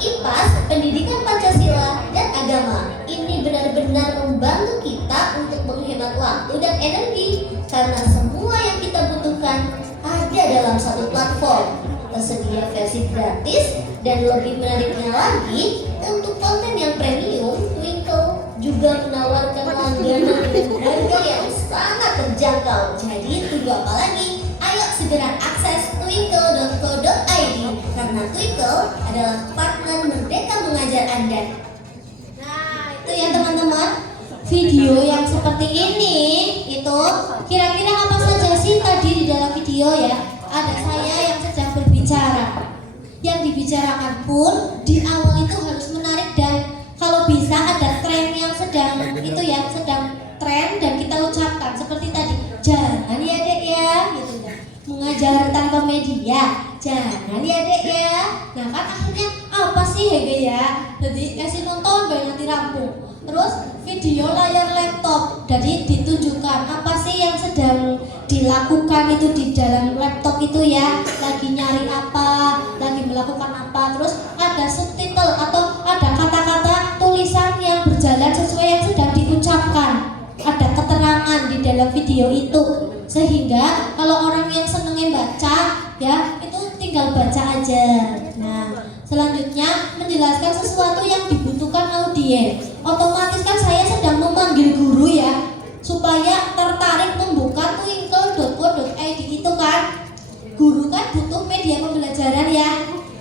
IPAS, pendidikan Pancasila, dan agama. Ini benar-benar membantu kita untuk menghemat waktu dan energi karena semua yang kita butuhkan ada dalam satu platform. Tersedia versi gratis dan lebih menariknya lagi, untuk konten yang premium, Twinkle juga menawarkan langganan dengan harga yang sangat terjangkau. Jadi tunggu apa lagi? Ayo segera akses twinkle.co.id karena Twinkle adalah partner Merdeka Mengajar Anda. Nah, itu ya teman-teman. Video yang seperti ini itu kira-kira apa saja sih tadi di dalam video ya? Ada saya yang sedang berbicara. Yang dibicarakan pun di awal itu harus menarik dan kalau bisa ada tren yang sedang itu ya, sedang tren dan kita ucapkan seperti tadi. Jangan ya Dek ya, gitu ya. Mengajar tanpa media, jangan ya Dek ya. Nah kan akhirnya apa sih Hege ya? Jadi kasih nonton banyak dirampung. Terus video layar laptop, jadi ditunjukkan apa sih yang sedang dilakukan itu di dalam laptop itu ya, lagi nyari apa, lagi melakukan apa. Terus ada subtitle atau ada kata-kata tulisan yang berjalan sesuai yang sedang diucapkan, ada keterangan keterangan di dalam video itu, sehingga kalau orang yang senengnya baca ya itu tinggal baca aja. Nah, selanjutnya menjelaskan sesuatu yang dibutuhkan audiens. Otomatis kan saya sedang memanggil guru ya, supaya tertarik membuka twinkle.co.id itu kan. Guru kan butuh media pembelajaran ya,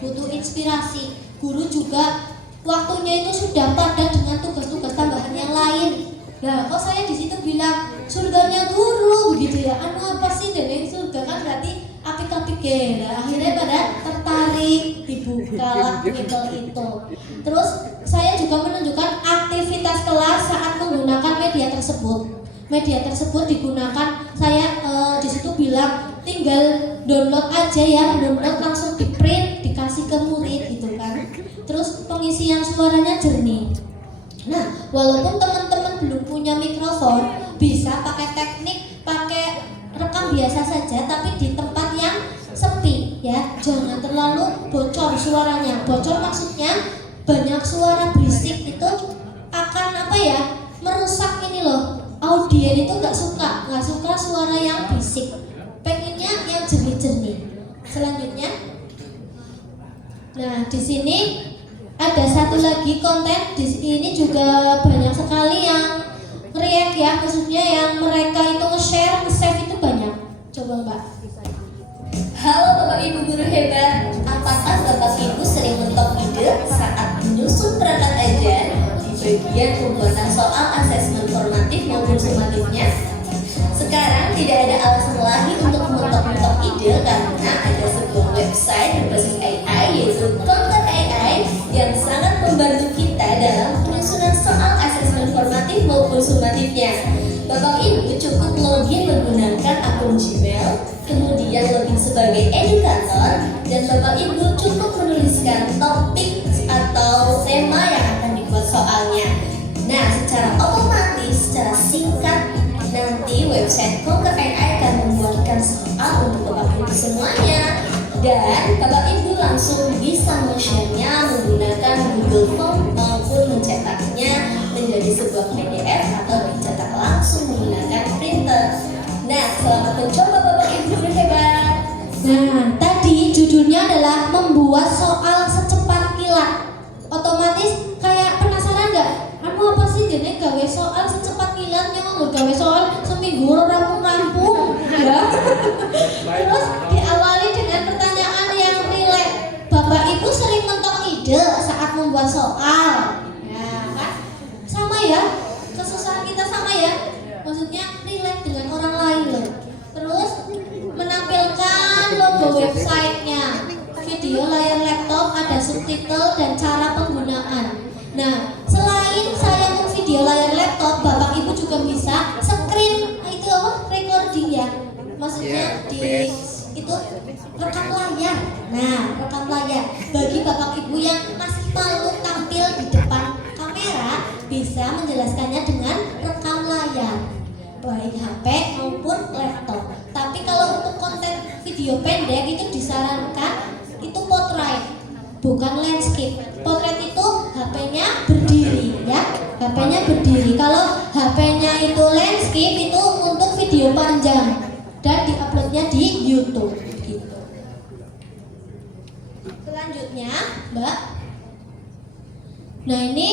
butuh inspirasi. Guru juga waktunya itu sudah padat dengan tugas-tugas tambahan yang lain. Nah, kok saya di situ bilang surganya guru begitu ya? Anu apa sih dari surga kan berarti apik-apik ya. Nah, akhirnya pada tertarik dibuka twinkle itu. Terus saya juga menunjukkan aktivitas kelas saat menggunakan media tersebut. Media tersebut digunakan saya di situ bilang tinggal download aja ya, download langsung di print dikasih ke murid gitu kan. Terus pengisian suaranya jernih. Nah, walaupun teman-teman belum punya mikrofon, bisa pakai teknik pakai rekam biasa saja, tapi di tempat yang sepi ya, jangan terlalu bocor suaranya. Bocor maksudnya banyak suara berisik itu akan apa ya, merusak ini loh. Audien itu nggak suka suara yang berisik, pengennya yang jernih-jernih. Selanjutnya, nah di sini ada satu lagi konten. Di sini juga banyak sekali yang react ya, maksudnya yang mereka itu nge-share, nge-save itu banyak. Coba Mbak. Halo Bapak Ibu guru hebat, apakah Bapak Ibu sering mentok ide saat menyusun perangkat ajar di bagian pembuatan soal asesmen formatif maupun sumatifnya? Sekarang tidak ada alasan lagi untuk mentok-mentok ide karena ada sebuah website berbasis AI yaitu Conquer AI yang sangat membantu kita dalam penyusunan soal asesmen formatif maupun sumatifnya. Bapak Ibu cukup login menggunakan akun Gmail, kemudian login sebagai edukator, dan Bapak Ibu cukup menuliskan topik atau tema yang akan dibuat soalnya. Nah, secara otomatis, secara singkat, nanti website Conquer AI akan membuatkan soal untuk Bapak Ibu semuanya, dan Bapak Ibu langsung bisa men-share-nya menggunakan Google Form maupun mencetaknya menjadi sebuah PDF atau dicetak langsung menggunakan printer. Nah, selamat mencoba Bapak Ibu guru hebat. Nah, tadi judulnya adalah membuat soal secepat kilat. Otomatis kayak penasaran nggak? Anu apa sih jenis gawe soal secepat kilat yang mau gawe soal seminggu rampung-rampung ya? Terus diawali dengan pertanyaan yang relate. Bapak Ibu sering mentok ide saat membuat soal. Ya kan? Sama ya, kesusahan kita sama ya. Maksudnya relate dengan orang lain loh. Terus menampilkan logo websitenya, video layar laptop, ada subtitle dan cara penggunaan. Nah, selain saya video layar laptop, Bapak Ibu juga bisa screen itu apa? Recording ya. Maksudnya di itu rekam layar. Nah, rekam layar. Bagi Bapak Ibu yang masih malu tampil di depan kamera, bisa menjelaskannya dengan rekam layar, baik HP maupun laptop. Tapi kalau untuk konten video pendek itu disarankan itu portrait, bukan landscape. Portrait itu HP-nya berdiri ya, HP-nya berdiri. Kalau HP-nya itu landscape itu untuk video panjang dan diuploadnya di YouTube gitu. Selanjutnya, Mbak. Nah ini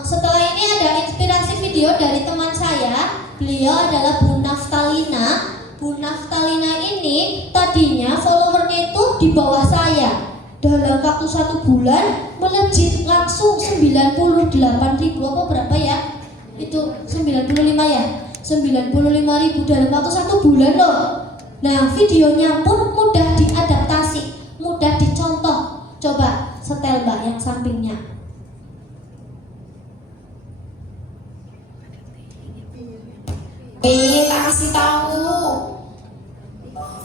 setelah ini ada inspirasi video dari teman saya. Beliau adalah Bu Naftalina. Bu Naftalina ini tadinya followernya itu di bawah saya. Dalam waktu 1 bulan melejit langsung 98.000 apa berapa ya? Itu 95 ya? 95.000 dalam waktu 1 bulan loh. Nah videonya pun mudah diadaptasi, mudah dicontoh. Coba setel Mbak yang sampingnya. Tak kasih tahu.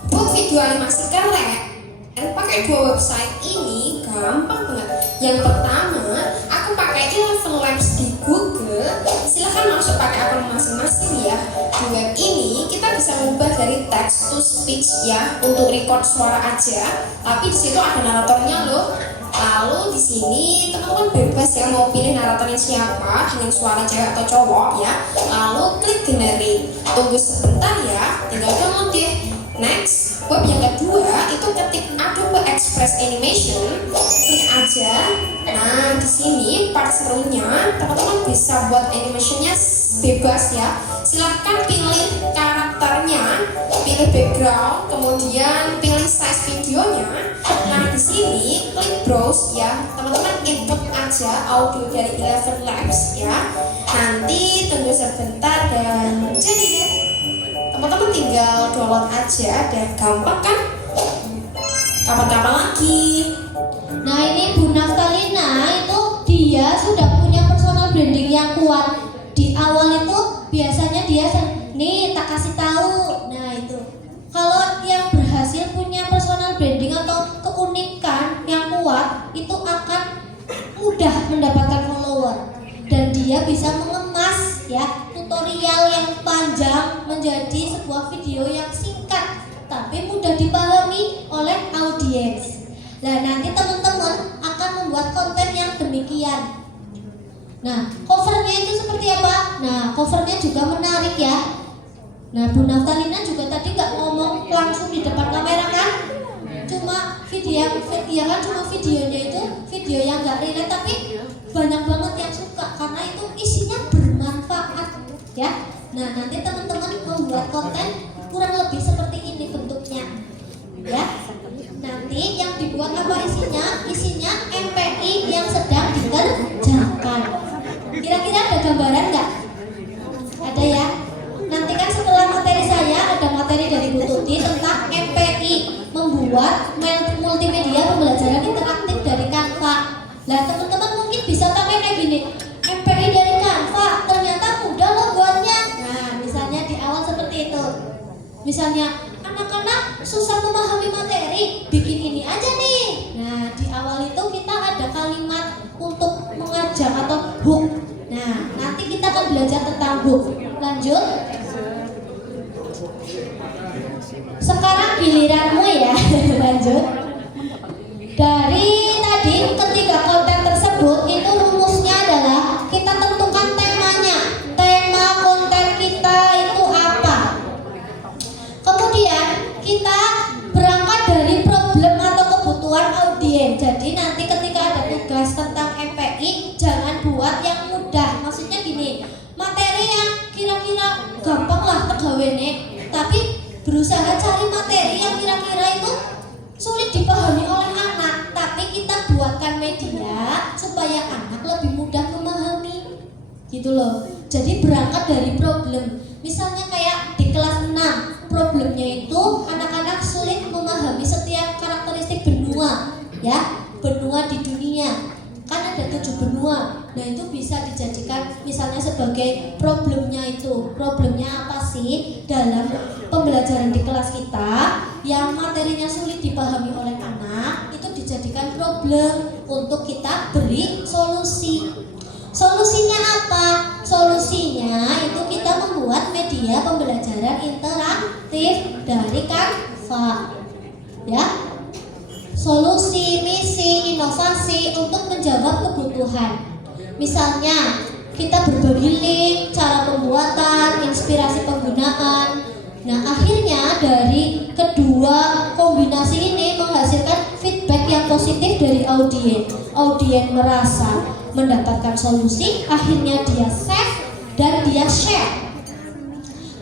Buat video animasi keren. Dan pakai 2 website ini gampang banget. Yang pertama, aku pakai Eleven Labs di Google. Silahkan masuk pakai akun masing-masing ya. Di web ini kita bisa mengubah dari text to speech ya, untuk record suara aja. Tapi di situ ada naratornya loh. Lalu di sini teman-teman bebas ya mau pilih naratornya siapa dengan suara cewek atau cowok ya. Lalu klik generate. Tunggu sebentar ya, tinggal download deh. Next, web yang kedua itu ketik Adobe Express Animation, klik aja. Nah, di sini part serunya teman-teman bisa buat animationnya bebas ya. Silahkan pilih karakternya, pilih background, kemudian pilih size videonya. Nah, di sini klik browse ya. Teman-teman input aja audio dari Eleven Labs ya. Nanti tunggu sebentar dan jadi deh. Teman-teman tinggal download aja dan gampang kan? Kapan-kapan lagi. Nah ini Bu Naftalina itu dia sudah punya personal branding yang kuat. Di awal itu biasanya dia nih tak kasih tahu. Nah itu kalau yang berhasil punya personal branding atau keunikan yang kuat itu akan mudah mendapatkan follower dan dia bisa mengemas ya tutorial yang panjang menjadi sebuah video yang singkat tapi mudah dipahami oleh audiens. Nah nanti teman-teman akan membuat konten yang demikian. Nah covernya itu seperti apa? Nah covernya juga menarik ya. Nah Bu Naftalina juga tadi nggak ngomong langsung di depan kamera kan? Cuma video ya kan cuma videonya itu video yang nggak relate tapi banyak banget yang suka karena itu isinya bermanfaat ya. Nah nanti teman-teman membuat konten kurang lebih seperti ini bentuknya ya. Nanti yang dibuat apa isinya? Isinya MPI yang sedang dikerjakan. Kira-kira ada gambaran nggak? Ada ya. Nanti kan setelah materi saya ada materi dari Bu Tuti tentang MPI, membuat multimedia pembelajaran interaktif dari Canva. Nah teman-teman mungkin bisa tanya kayak gini, MPI dari Canva ternyata mudah loh buatnya. Nah misalnya di awal seperti itu. Misalnya anak-anak susah memahami materi, bikin ini aja nih. Nah di awal itu kita ada kalimat untuk mengajak atau hook. Nah nanti kita akan belajar tentang hook. Lanjut. Sekarang giliranmu ya. Lanjut. Dari tadi ketiga konten tersebut itu rumusnya adalah kita tentukan temanya. Tema konten kita itu apa? Kemudian kita berangkat dari problem atau kebutuhan audiens. Jadi nanti ketika ada tugas tentang MPI jangan buat yang mudah. Maksudnya gini, materi yang kira-kira gampang lah tegawene, tapi berusaha cari materi yang kira-kira itu sulit dipahami oleh anak, tapi kita buatkan media supaya anak lebih mudah memahami gitu loh. Jadi berangkat dari problem. Misalnya kayak di kelas 6 problemnya itu anak-anak sulit memahami setiap karakteristik benua ya, benua di dunia kan ada 7 benua. Nah itu bisa dijadikan misalnya sebagai problemnya itu. Problemnya apa sih dalam pembelajaran di kelas kita yang materinya sulit dipahami oleh anak, itu dijadikan problem untuk kita beri solusi. Solusinya apa? Solusinya itu kita membuat media pembelajaran interaktif dari Canva ya. Solusi, misi, inovasi untuk menjawab kebutuhan. Misalnya kita berbagi link, cara pembuatan, inspirasi penggunaan. Nah akhirnya dari kedua kombinasi ini menghasilkan feedback yang positif dari audiens. Audiens merasa mendapatkan solusi, akhirnya dia save dan dia share.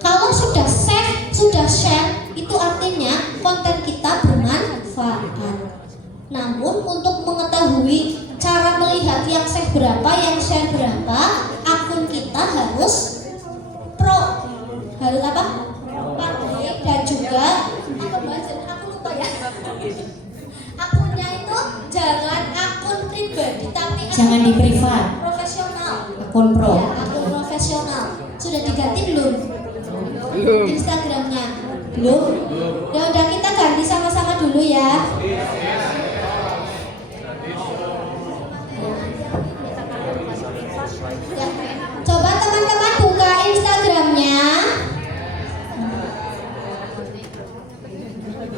Kalau sudah save, sudah share, itu artinya konten kita bermanfaat. Namun untuk mengetahui cara melihat yang save berapa, yang share berapa, akun kita harus pro. Harus apa? Public dan juga aku lupa ya. Akunnya itu jangan akun pribadi tapi Jangan di privat, profesional. akun pro. Ya, akun profesional. Sudah diganti belum? Belum. Instagramnya belum? Ya udah kita ganti sama-sama dulu ya. Ya. Coba teman-teman buka Instagramnya.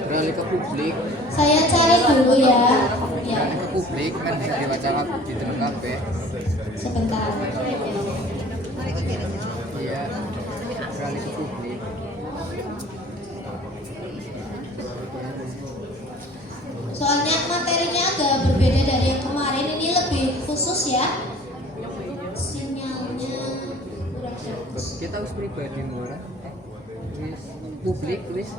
Beralih ke publik. Saya cari dulu ya. Ya, Ke publik kan bisa dibaca di dalam kafe. sebentar. Iya. Berani ke publik. Soalnya materinya agak berbeda dari yang kemarin, ini lebih khusus ya. Sinyalnya kurang jelas. Kita harus pribadi murah. Wis publik wis.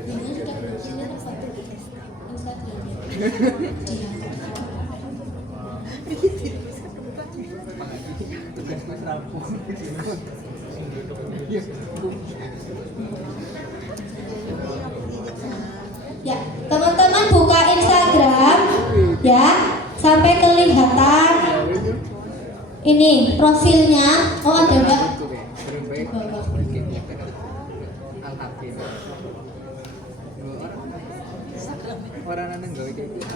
Ini sudah ini foto di Instagram. Tugas Mas Rabu. Ya, teman-teman buka Instagram ya, sampai kelihatan ini profilnya. Oh, ada enggak? Orang nang gawe kayak gitu.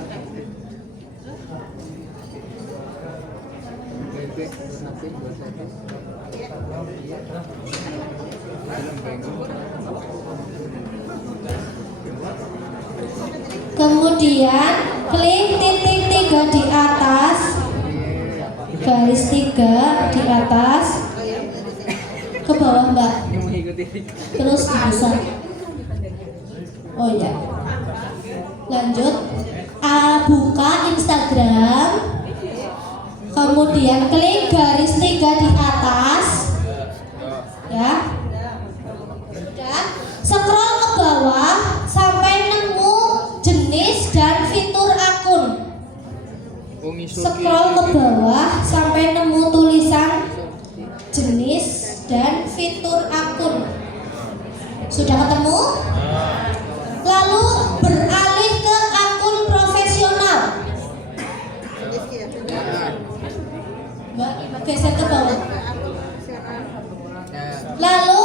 Bebek nanti buat saya. Kemudian klik titik 3 di atas, garis 3 di atas, ke bawah Mbak, Ini mengikuti. terus dibesar. Oh ya, lanjut. Buka Instagram, kemudian klik garis 3 di atas, ya. Udah, scroll ke bawah sampai nemu jenis dan fitur akun. Scroll ke bawah sampai nemu tulisan jenis dan fitur akun. Sudah ketemu? Lalu beralih ke akun profesional. Mbak, geser ke bawah. Lalu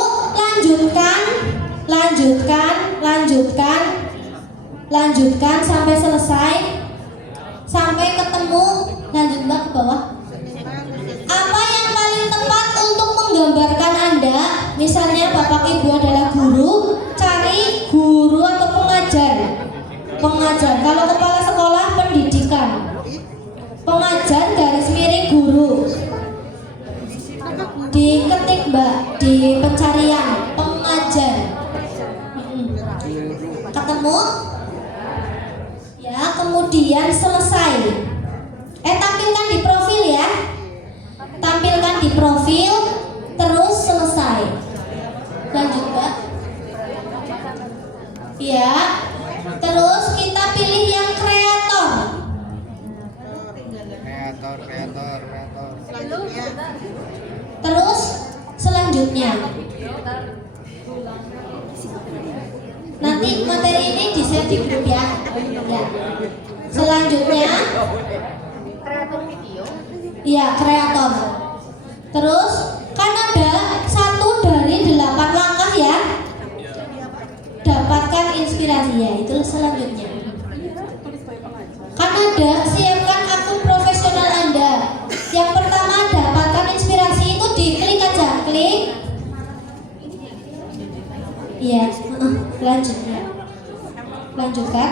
lanjutkan sampai selesai, sampai ketemu. Lanjut Mbak ke bawah. Apa yang paling tepat untuk menggambarkan Anda? Misalnya Bapak Ibu adalah guru, cari guru atau pengajar. Pengajar, kalau kepala sekolah pendidikan. Pengajar garis miring guru. Diketik Mbak di pencarian pengajar. Ketemu? Ya, kemudian selesai. Tampilkan di profil ya. Tampilkan di profil, terus selesai. Lanjut Mbak. Ya. Terus kita pilih yang kreator. Kreator. Terus selanjutnya. Nanti materi ini di-share di grup ya. Ya. Selanjutnya iya, kreator. Terus kan ada 1 dari 8 langkah ya. Dapatkan inspirasi ya, itu selanjutnya. Kan ada siapkan akun profesional Anda. Yang pertama dapatkan inspirasi itu diklik aja, klik. Iya, lanjut ya. Lanjutkan.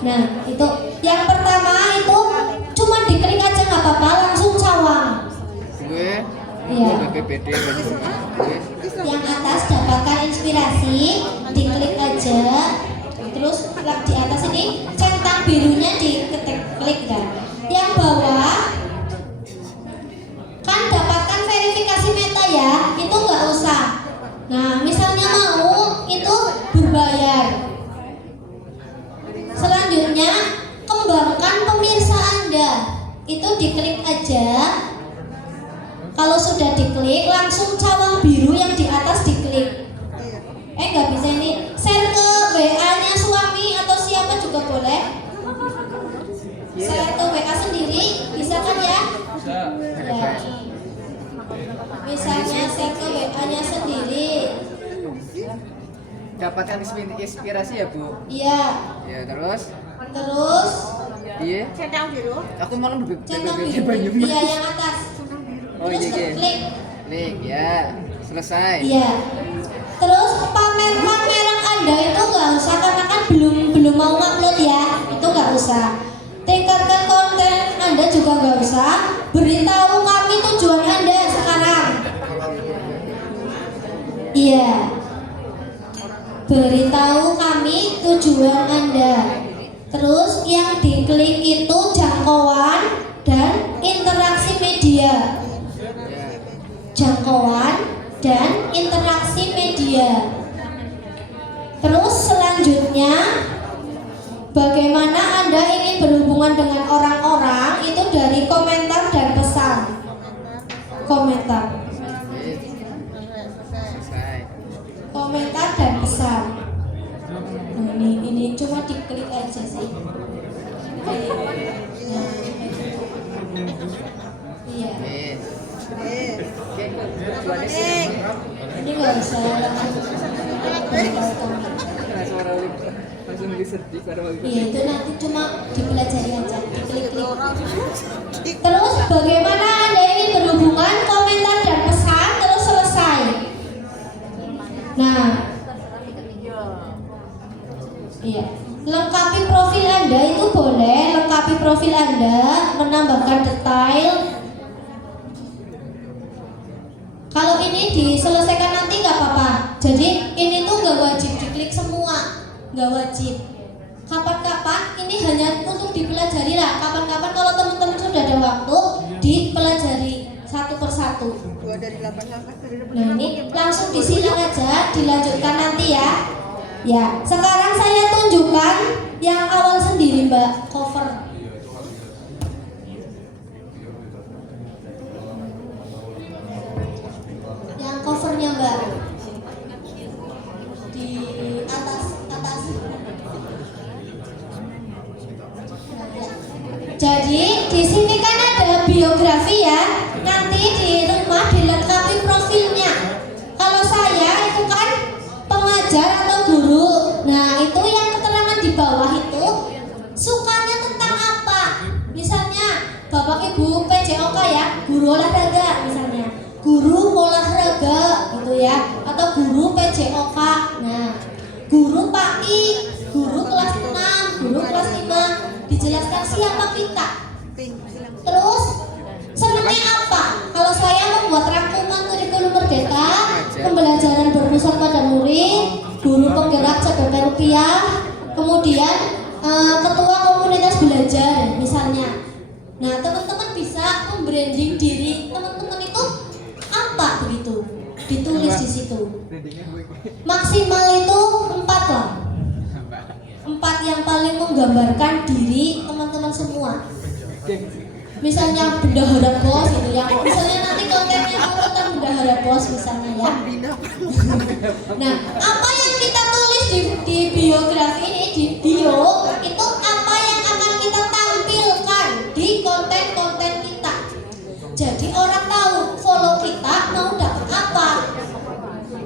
Nah, itu yang pertama itu cuma diklik aja nggak apa-apa, langsung cawang. Gue. Iya. BPBD gue. Yang atas dapatkan inspirasi, diklik aja. Terus di atas ini centang birunya diketik, klik kan. Yang bawah kan dapatkan verifikasi meta ya, itu nggak usah. Nah, misalnya mau itu berbayar. Selanjutnya kembangkan pemirsa Anda, itu diklik aja. Kalau sudah diklik langsung cawang biru yang di atas diklik. Nggak bisa ini share ke WA-nya suami atau siapa juga boleh. Share ke WA sendiri bisa kan ya? Ya. Misalnya share ke WA-nya sendiri. Dapatkan inspirasi ya Bu. Iya. Ya terus. Iya. Aku malah Centang BPBD biru. Banyumas. Iya, yang atas. Oh Terus iya. klik. Klik ya. Selesai. Iya. Terus pamerkan merek Anda itu nggak usah karena kan belum mau ngupload ya, itu nggak usah. Tingkatkan konten Anda juga nggak usah. Beritahu kami tujuan Anda sekarang. Iya. Beritahu kami tujuan Anda. Terus yang diklik itu jangkauan dan interaksi media. Jangkauan dan interaksi media. Terus selanjutnya, bagaimana Anda ingin berhubungan dengan orang-orang itu dari komentar dan pesan. Komentar. Selesai. Komentar dan pesan. Nah, ini cuma diklik aja sih. Nah, iya. Oke, tujuannya sih. Ini nggak usah beritahu kami. Nah, suara langsung disedih pada waktu Iya, itu nanti cuma dipelajari aja, diklik-klik. Terus bagaimana Anda ingin berhubungan, komentar dan pesan, terus selesai. Nah, iya. Lengkapi profil Anda itu boleh, lengkapi profil Anda, menambahkan detail. Kalau ini diselesaikan nanti nggak apa-apa. Jadi ini tuh nggak wajib diklik semua, nggak wajib. Kapan-kapan ini hanya untuk dipelajari lah. Kapan-kapan kalau teman-teman sudah ada waktu dipelajari satu persatu. Nah ini langsung disilang aja, dilanjutkan nanti ya. Ya, sekarang saya tunjukkan yang awal sendiri Mbak, cover. Yang covernya Mbak di atas. Jadi di sini kan ada biografi ya. Nanti di rumah dilengkapi profilnya. Kalau saya itu kan pengajar atau guru. Nah itu yang keterangan di bawah itu sukanya tentang apa? Misalnya Bapak Ibu PJOK ya, guru olahraga misalnya. Guru olahraga gitu ya, atau guru PJOK. Nah, guru PAI, guru kelas 6, guru kelas 5, dijelaskan siapa kita. Terus senangnya apa? Kalau saya membuat rangkuman kurikulum merdeka, pembelajaran berpusat pada murid, guru penggerak CPP Rupiah, kemudian ketua komunitas belajar misalnya. Nah, teman-teman bisa membranding diri teman-teman itu apa begitu, ditulis di situ. Maksimal itu 4 lah, 4 yang paling menggambarkan diri teman-teman semua. Misalnya bendahara bos gitu ya, misalnya nanti kontennya mau tentang bendahara bos misalnya ya. Nah, apa yang kita tulis di biografi ini, di bio itu apa yang akan kita tampilkan di konten-konten kita. Jadi orang tahu follow kita mau dapat apa.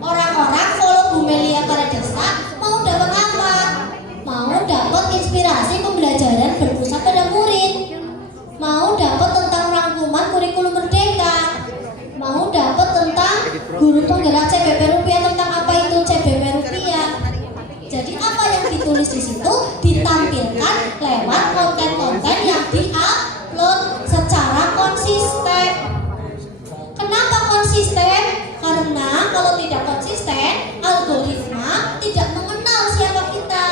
Orang-orang follow Bu Melia Paradisa mau dapat apa? Mau dapat inspirasi pembelajaran berpusat pada murid. Mau dapat tentang rangkuman kurikulum merdeka. Mau dapat tentang guru penggerak CBP Rupiah, tentang apa itu CBP Rupiah. Jadi apa yang ditulis di situ ditampilkan lewat konten-konten yang di-upload secara konsisten. Kenapa konsisten? Karena kalau tidak konsisten, algoritma tidak mengenal siapa kita.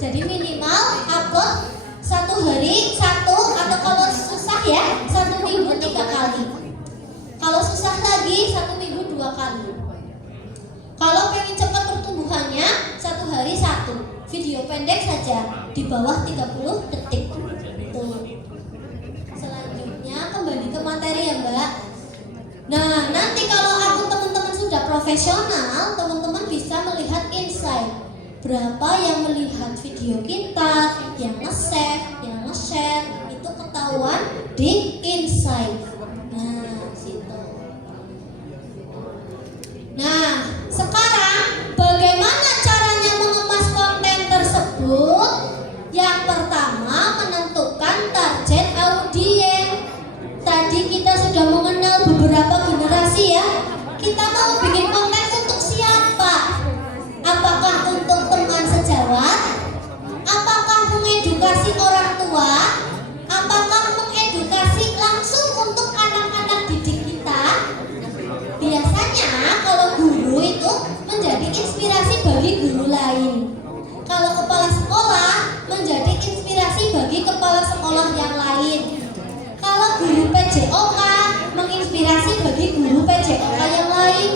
Jadi minimal upload 1 hari 1, atau kalau susah ya 1 minggu 3 kali. Kalau susah lagi 1 minggu 2 kali. Kalau pengen cepat pertumbuhannya 1 hari 1 video pendek saja di bawah 30 detik. Tuh. Selanjutnya kembali ke materi ya Mbak. Nah nanti kalau aku teman-teman sudah profesional, teman-teman bisa melihat insight. Berapa yang melihat video kita, yang nge-save, yang nge-share, itu ketahuan di insight. Nah, situ. Nah, sekarang bagaimana caranya mengemas konten tersebut? Yang pertama, menentukan target audiens. Tadi kita sudah mengenal beberapa generasi ya. Kita mau lain. Kalau kepala sekolah menjadi inspirasi bagi kepala sekolah yang lain. Kalau guru PJOK menginspirasi bagi guru PJOK yang lain.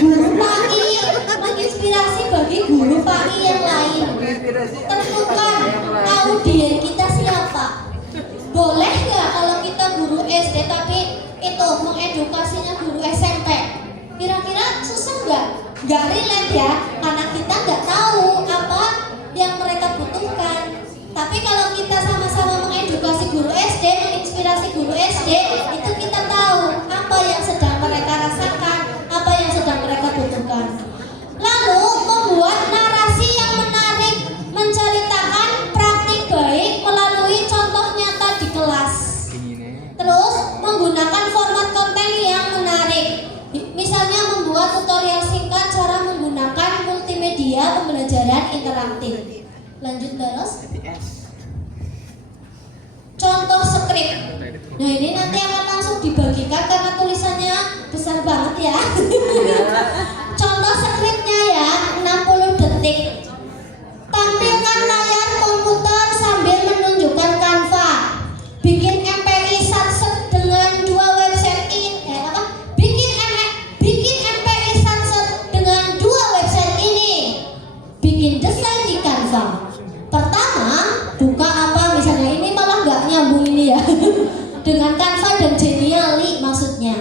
Guru PAI menginspirasi bagi guru PAI yang lain. Tentukan audien kita siapa. Boleh nggak kalau kita guru SD tapi itu mengedukasinya guru SMP? Kira-kira susah nggak? Nggak relate ya, karena kita nggak tahu apa yang mereka butuhkan. Tapi kalau kita sama-sama mengedukasi guru SD, menginspirasi guru SD, itu kita tahu apa yang sedang mereka rasakan, apa yang sedang mereka butuhkan. Lalu membuat narasi yang menarik, menceritakan praktik baik melalui contoh nyata di kelas. Terus menggunakan format konten yang menarik. Misalnya membuat tutorial singkat cara menggunakan multimedia pembelajaran interaktif. Lanjut terus. Contoh skrip. Nah ini nanti akan langsung dibagikan karena tulisannya besar banget ya. Contoh skripnya ya 60 detik. Tampilkan layar komputer sambil menunjukkan Canva. Bikin MPI Sunset dengan 2 website Bikin MPI Sunset dengan 2 website ini. Bikin desain di Canva. Pertama, buka apa misalnya, ini malah nggak nyambung ini ya. Dengan Canva dan Genially maksudnya.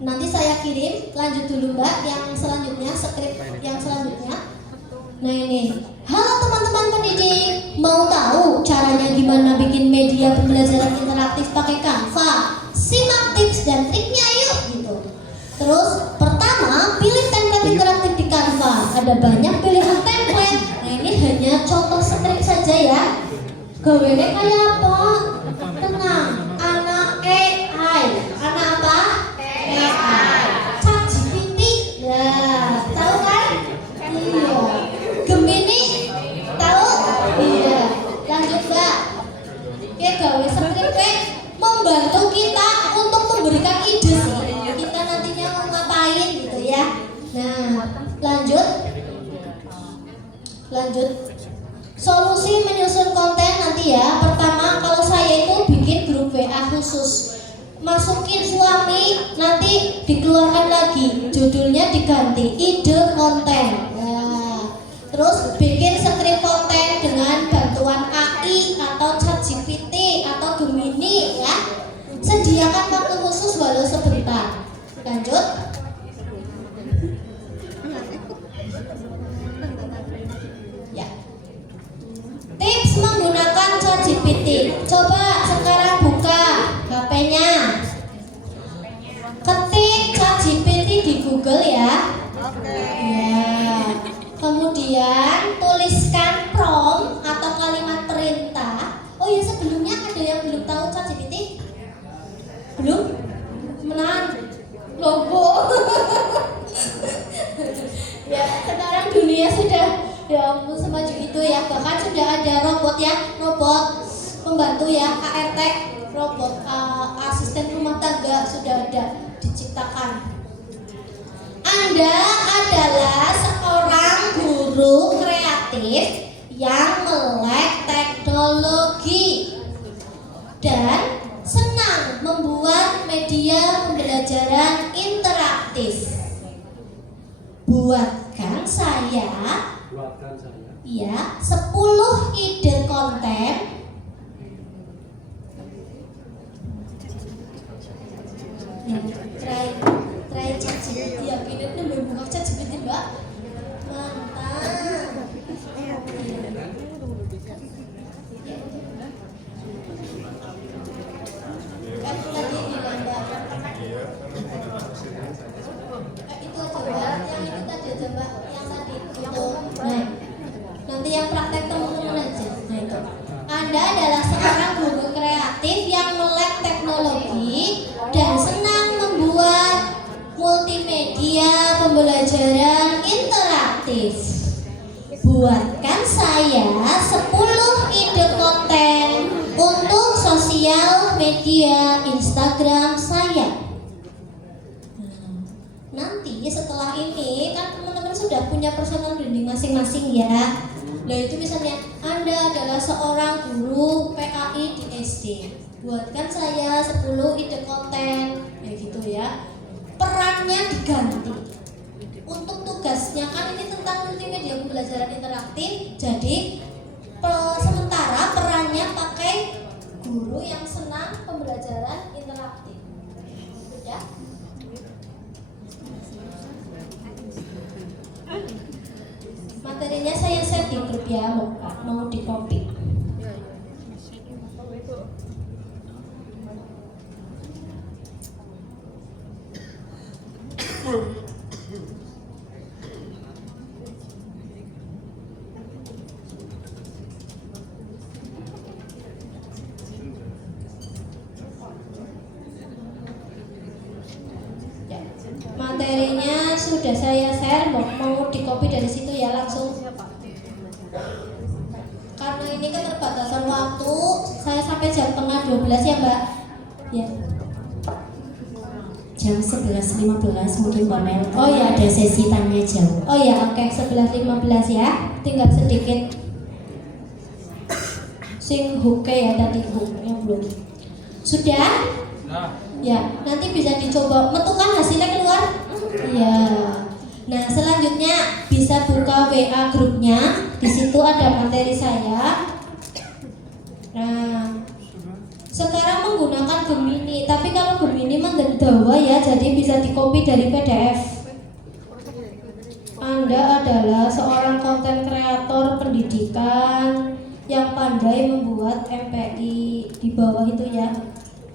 Nanti saya kirim, lanjut dulu Mbak yang selanjutnya, skrip yang selanjutnya. Nah ini, halo teman-teman pendidik, mau tahu caranya gimana bikin media pembelajaran interaktif pakai Canva? Simak tips dan triknya yuk gitu. Terus pertama, pilih template interaktif di Canva. Ada banyak pilihan template. Nah ini hanya contoh skrip saja ya. Gawene kayak apa? Tenang, anak AI. Anak apa? AI. ChatGPT. Ya, tahu kan? Iya. Gemini, tahu? Iya. Lanjut Mbak. Oke, gawe skrip membantu kita untuk memberikan ide sih. Kita nantinya mau ngapain gitu ya. Nah, lanjut. Solusi menyusun konten nanti ya. Pertama, kalau saya itu bikin grup WA khusus. Masukin suami, nanti dikeluarkan lagi. Judulnya diganti ide konten. Nah, terus bikin skrip konten dengan bantuan AI atau ChatGPT atau Gemini ya. Sediakan waktu khusus walau sebentar. Lanjut. Ya. Tips menggunakan ChatGPT. Coba sekarang buka HP-nya. Ketik ChatGPT di Google ya. Ya. Kemudian tuliskan prompt atau kalimat perintah. Oh ya, sebelumnya ada yang belum tahu ChatGPT? Belum? Menang logo. Ya, sekarang dunia sudah ya ampun semaju itu ya. Bahkan sudah ada robot ya, robot pembantu ya, ART, robot asisten rumah tangga sudah ada diciptakan. Anda adalah seorang guru kreatif yang melek teknologi dan senang membuat media pembelajaran interaktif. Buatkan saya ya 10 ide konten try ChatGPT ya, ini udah buka ChatGPT Mbak. Mantap. Kan tadi bilang Mbak. Itu aja Mbak, yang itu tadi aja Mbak, yang tadi itu. Nah, nanti yang praktek teman-teman aja. Nah itu. Anda adalah seorang guru kreatif yang melek teknologi dan senang membuat multimedia pembelajaran interaktif. Buatkan saya 10 ide konten untuk sosial media Instagram saya. Nanti setelah ini kan teman-teman sudah punya punya personal branding masing-masing ya. Nah itu misalnya Anda adalah seorang guru PAI di SD, buatkan saya 10 ide konten, ya gitu ya. Perannya diganti. Untuk tugasnya kan ini tentang multimedia pembelajaran interaktif, jadi sementara perannya pakai guru yang senang pembelajaran interaktif. Sudah? Materinya saya share di grup ya, mau di copy. Materinya sudah saya share, mau di copy dari situ ya langsung. Karena ini keterbatasan waktu, saya sampai jam tengah 12 ya Mbak. Ya. Jam 11.15 mungkin Mbak Mel. Oh ya, Ada sesi tanya jawab. oh ya, oke 11.15 ya. Tinggal sedikit. Sing hook ya tadi hooknya belum. Sudah? Ya, nanti bisa dicoba. Metukan hasilnya keluar? Iya. Nah, selanjutnya bisa buka WA grupnya. Di situ ada materi saya. Nah, sekarang menggunakan Gemini, tapi kalau Gemini mendawa ya, jadi bisa di-copy dari PDF. Anda adalah seorang konten kreator pendidikan yang pandai membuat MPI di bawah itu ya.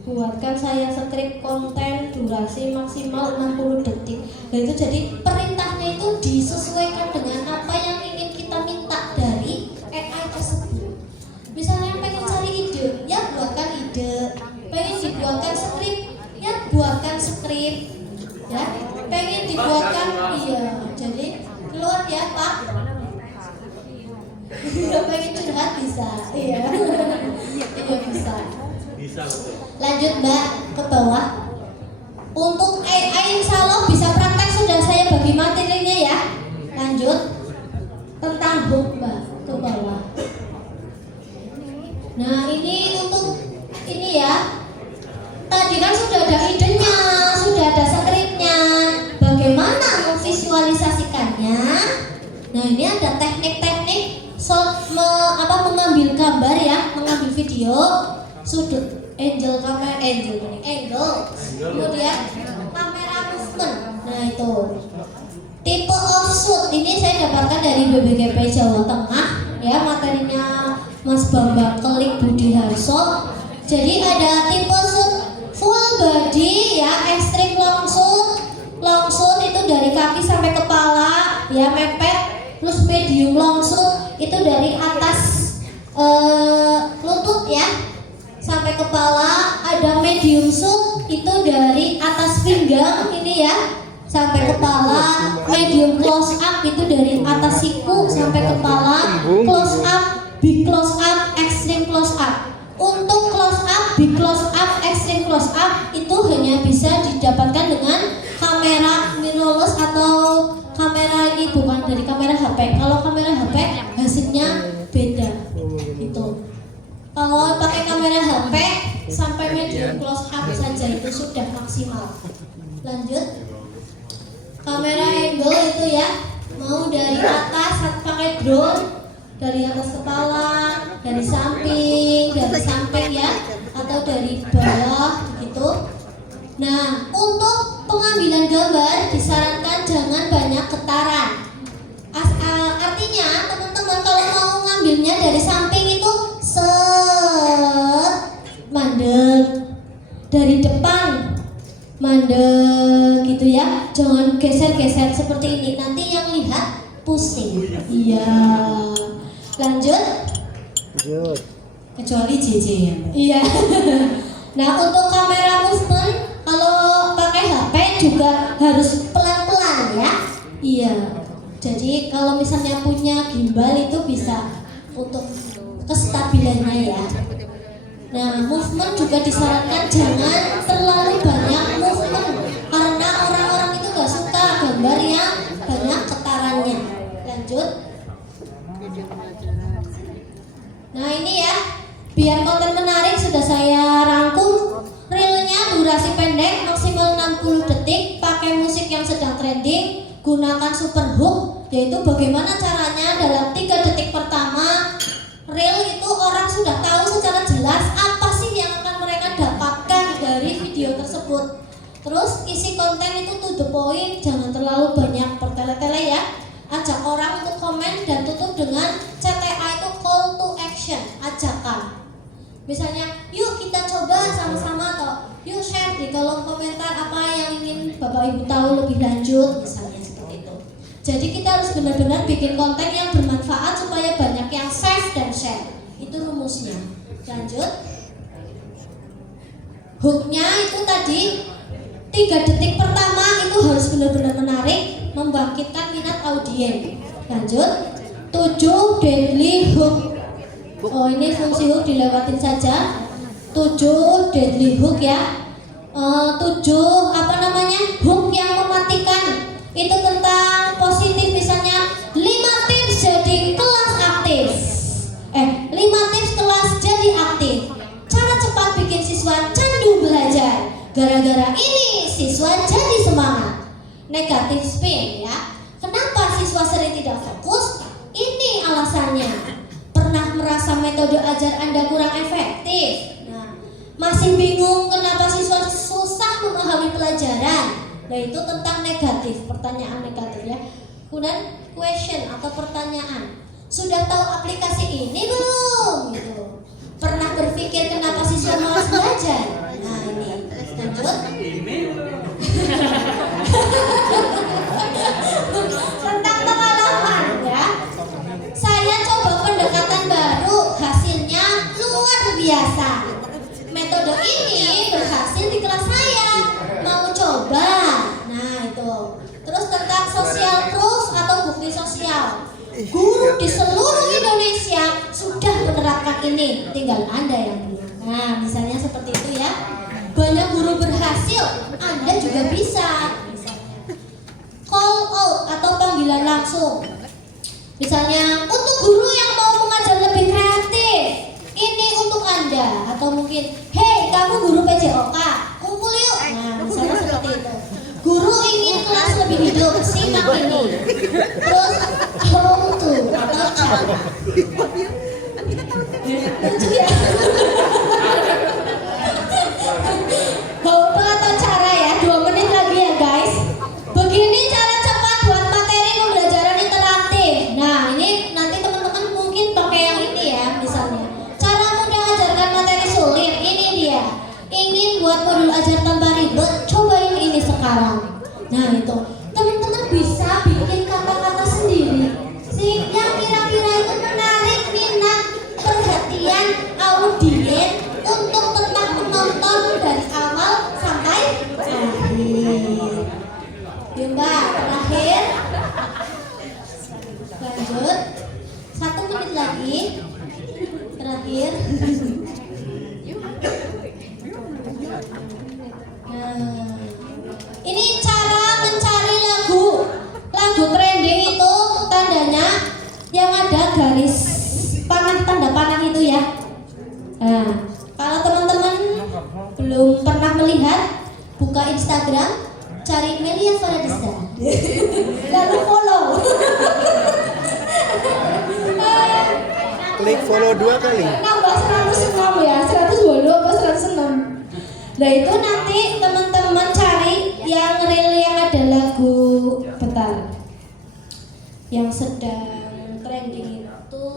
Buatkan saya skrip konten durasi maksimal 60 detik. Nah itu jadi perintahnya itu disesuaikan dengan apa yang ingin kita minta dari AI tersebut. Misalnya pengen cari ide, ya buatkan ide. Pengen dibuatkan skrip, ya buatkan skrip. Ya, pengen dibuatkan, iya. Jadi keluar ya Pak. Pengen curhat bisa, iya. Iya bisa. Lanjut Mbak ke bawah. Untuk AI insya Allah bisa praktek, sudah saya bagi materinya ya. Lanjut tentang hook Mbak ke bawah. Nah ini untuk ini ya. Tadi kan sudah ada idenya, sudah ada skripnya. Bagaimana memvisualisasikannya? Nah ini ada teknik-teknik mengambil gambar ya, mengambil video. Sudut angle, kemudian kamera movement. Nah itu tipe of shoot ini saya dapatkan dari BBGP Jawa Tengah ya, materinya Mas Bambang Kelik Budi Harso. Jadi ada tipe shoot full body ya, extreme long shoot itu dari kaki sampai kepala ya, mepet. Terus medium long shoot itu dari atas lutut ya sampai kepala. Ada medium shoot itu dari atas pinggang ini ya sampai kepala. Medium close up itu dari atas siku sampai kepala. Close up, big close up, extreme close up. Untuk close up, big close up, extreme close up itu hanya bisa didapatkan dengan kamera mirrorless atau kamera ini bukan dari kamera HP. Kalau kamera HP hasilnya beda itu. Kalau pakai kamera HP sampai medium close up saja itu sudah maksimal. Lanjut. Kamera angle itu ya, mau dari atas pakai drone, dari atas kepala, dari samping ya, atau dari bawah gitu. Nah, untuk pengambilan gambar disarankan jangan banyak getaran. Artinya teman-teman kalau mau ngambilnya dari samping itu mandek, dari depan mandek gitu ya, jangan geser-geser seperti ini, nanti yang lihat pusing. Iya. Lanjut. Kecuali JJ ya Mbak. Iya. Nah untuk kamera movement kalau pakai HP juga harus pelan-pelan ya. Iya. Jadi kalau misalnya punya gimbal itu bisa untuk kestabilannya ya. Nah, movement juga disarankan jangan terlalu banyak movement karena orang-orang itu gak suka gambar yang banyak getarannya. pendek maksimal 60 detik, pakai musik yang sedang trending, gunakan super hook, yaitu bagaimana caranya dalam 3 detik pertama reel itu orang sudah tahu secara jelas apa sih yang akan mereka dapatkan dari video tersebut. Terus isi konten itu to the point, jangan terlalu banyak bertele-tele ya. Ajak orang untuk komen dan tutup dengan CTA itu call to action, ajakan. Misalnya, yuk kita coba sama-sama atau yuk share di kolom komentar apa yang ingin Bapak Ibu tahu lebih lanjut, misalnya seperti itu. Jadi kita harus benar-benar bikin konten yang bermanfaat supaya banyak yang save dan share. Itu rumusnya. Lanjut. Hooknya itu tadi 3 detik pertama itu harus benar-benar menarik, membangkitkan minat audiens. Lanjut. 7 deadly hook. Oh, ini fungsi hook dilewatin saja. 7 deadly hook ya. 7 hook yang mematikan. Itu tentang positif, misalnya 5 tips jadi kelas aktif. 5 tips kelas jadi aktif. Cara cepat bikin siswa candu belajar. Gara-gara ini siswa jadi semangat. Negatif spin ya. Kenapa siswa sering tidak fokus? Ini alasannya. Pernah merasa metode ajar Anda kurang efektif? Nah, masih bingung kenapa siswa susah memahami pelajaran? Nah, itu tentang negatif, pertanyaan negatif ya. Kemudian question atau pertanyaan. Sudah tahu aplikasi ini belum? Gitu. Pernah berpikir kenapa siswa malas belajar? Nah, ini. Lanjut. Tentang pengalaman ya. Saya coba pendekatan baru, hasilnya luar biasa. Metode ini berhasil di kelas saya. Mau coba? Nah, itu. Terus tentang social proof atau bukti sosial. Guru di seluruh Indonesia sudah menerapkan ini, tinggal Anda yang belum. Nah, misalnya seperti itu ya. Banyak guru berhasil, Anda juga bisa. Call out atau panggilan langsung. Misalnya, untuk guru yang mau mengajar lebih kreatif, ini untuk Anda. Atau mungkin, hey kamu guru PJOK, kumpul yuk. Nah, misalnya seperti itu. Guru ingin kelas lebih hidup, simak ini. Terus, how to atau cara. Lucu ya. How to atau cara ya, 2 menit lagi ya guys. Begini cara cepat buat materi pembelajaran interaktif. Nah, ini nanti teman-teman mungkin pakai yang ini ya, misalnya. Cara mudah ajarkan materi sulit, ini dia. Ingin buat modul ajar tanpa ribet, cobain ini sekarang. Nah, itu. Teman-teman bisa bikin kata-kata sendiri yang kira-kira itu menarik minat perhatian audiens untuk tetap menonton dari awal sampai akhir. Yuk Mbak, terakhir. Lanjut. 1 menit lagi. Terakhir. Nah, ini cara mencari lagu trending itu tandanya yang ada garis panah, tanda panah itu ya. Nah, kalau teman-teman belum pernah melihat, buka Instagram, cari Melia Faradisa, lalu follow. Klik follow 2 kali. Nambah 106 ya, 120 atau 106. Nah, itu nanti teman-teman cari yang reel yang ada lagu, bentar, yang sedang trending itu.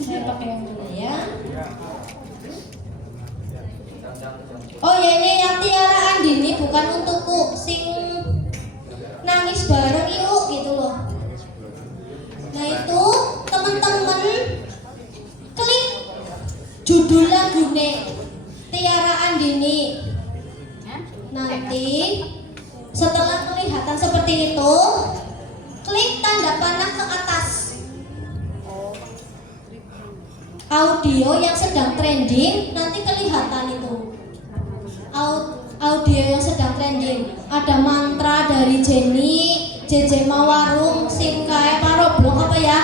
Saya pakai yang mana ya? Oh ya, ini yang Tiara Andini, bukan untukku, sing nangis bareng yuk gitu loh. Nah, itu teman-teman klik judul lagunya Tiara Andini. Nanti setelah kelihatan seperti itu, klik tanda panah ke atas. Audio yang sedang trending nanti kelihatan itu. Audio yang sedang trending. Ada mantra dari Jenny, JJ Mawarung, Simkae, Roblox apa ya?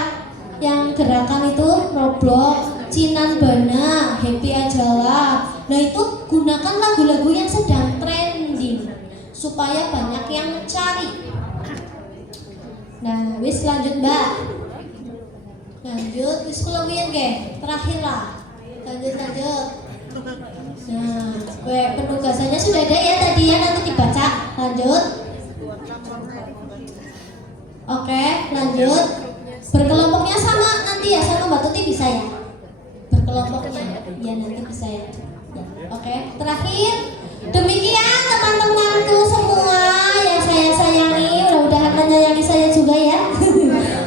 Yang gerakan itu Roblox, Cinan Bana, Happy Ajalah. Nah, itu gunakan lagu-lagu yang sedang trending. supaya banyak yang mencari. Nah, wis lanjut Mbak. Lanjut, wis kelebihan ke, terakhir lah. Lanjut. Nah, penugasannya sudah ada ya tadi ya, nanti dibaca. Lanjut. Oke, lanjut. Berkelompoknya sama nanti ya, sama Mbak Tuti bisa ya. Berkelompoknya, ya nanti bisa ya. Oke, terakhir. Demikian teman-temanku semua yang saya sayangi, mudah-mudahan menyayangi saya juga ya.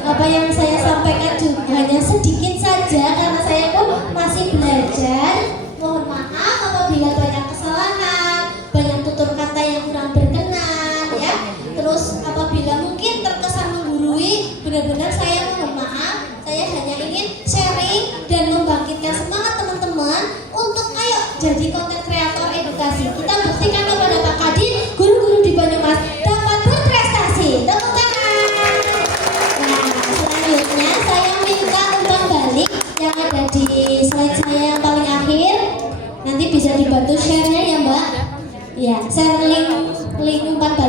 Apa yang saya sampaikan juga hanya sedikit saja karena saya pun masih belajar. Mohon maaf apabila banyak kesalahan, banyak tutur kata yang kurang berkenan ya. Terus apabila mungkin terkesan menggurui, benar-benar saya mohon maaf. Saya hanya ingin sharing dan membangkitkan semangat teman-teman untuk ayo jadi konten kreator edukasi. Kita buktikan kepada Pak Kadin, guru-guru di Banyumas dapat berprestasi. Tepuk tangan. Nah, selanjutnya saya minta umpan balik yang ada di slide saya yang paling akhir. Nanti bisa dibantu share-nya ya Mbak. Ya, share link umpan balik.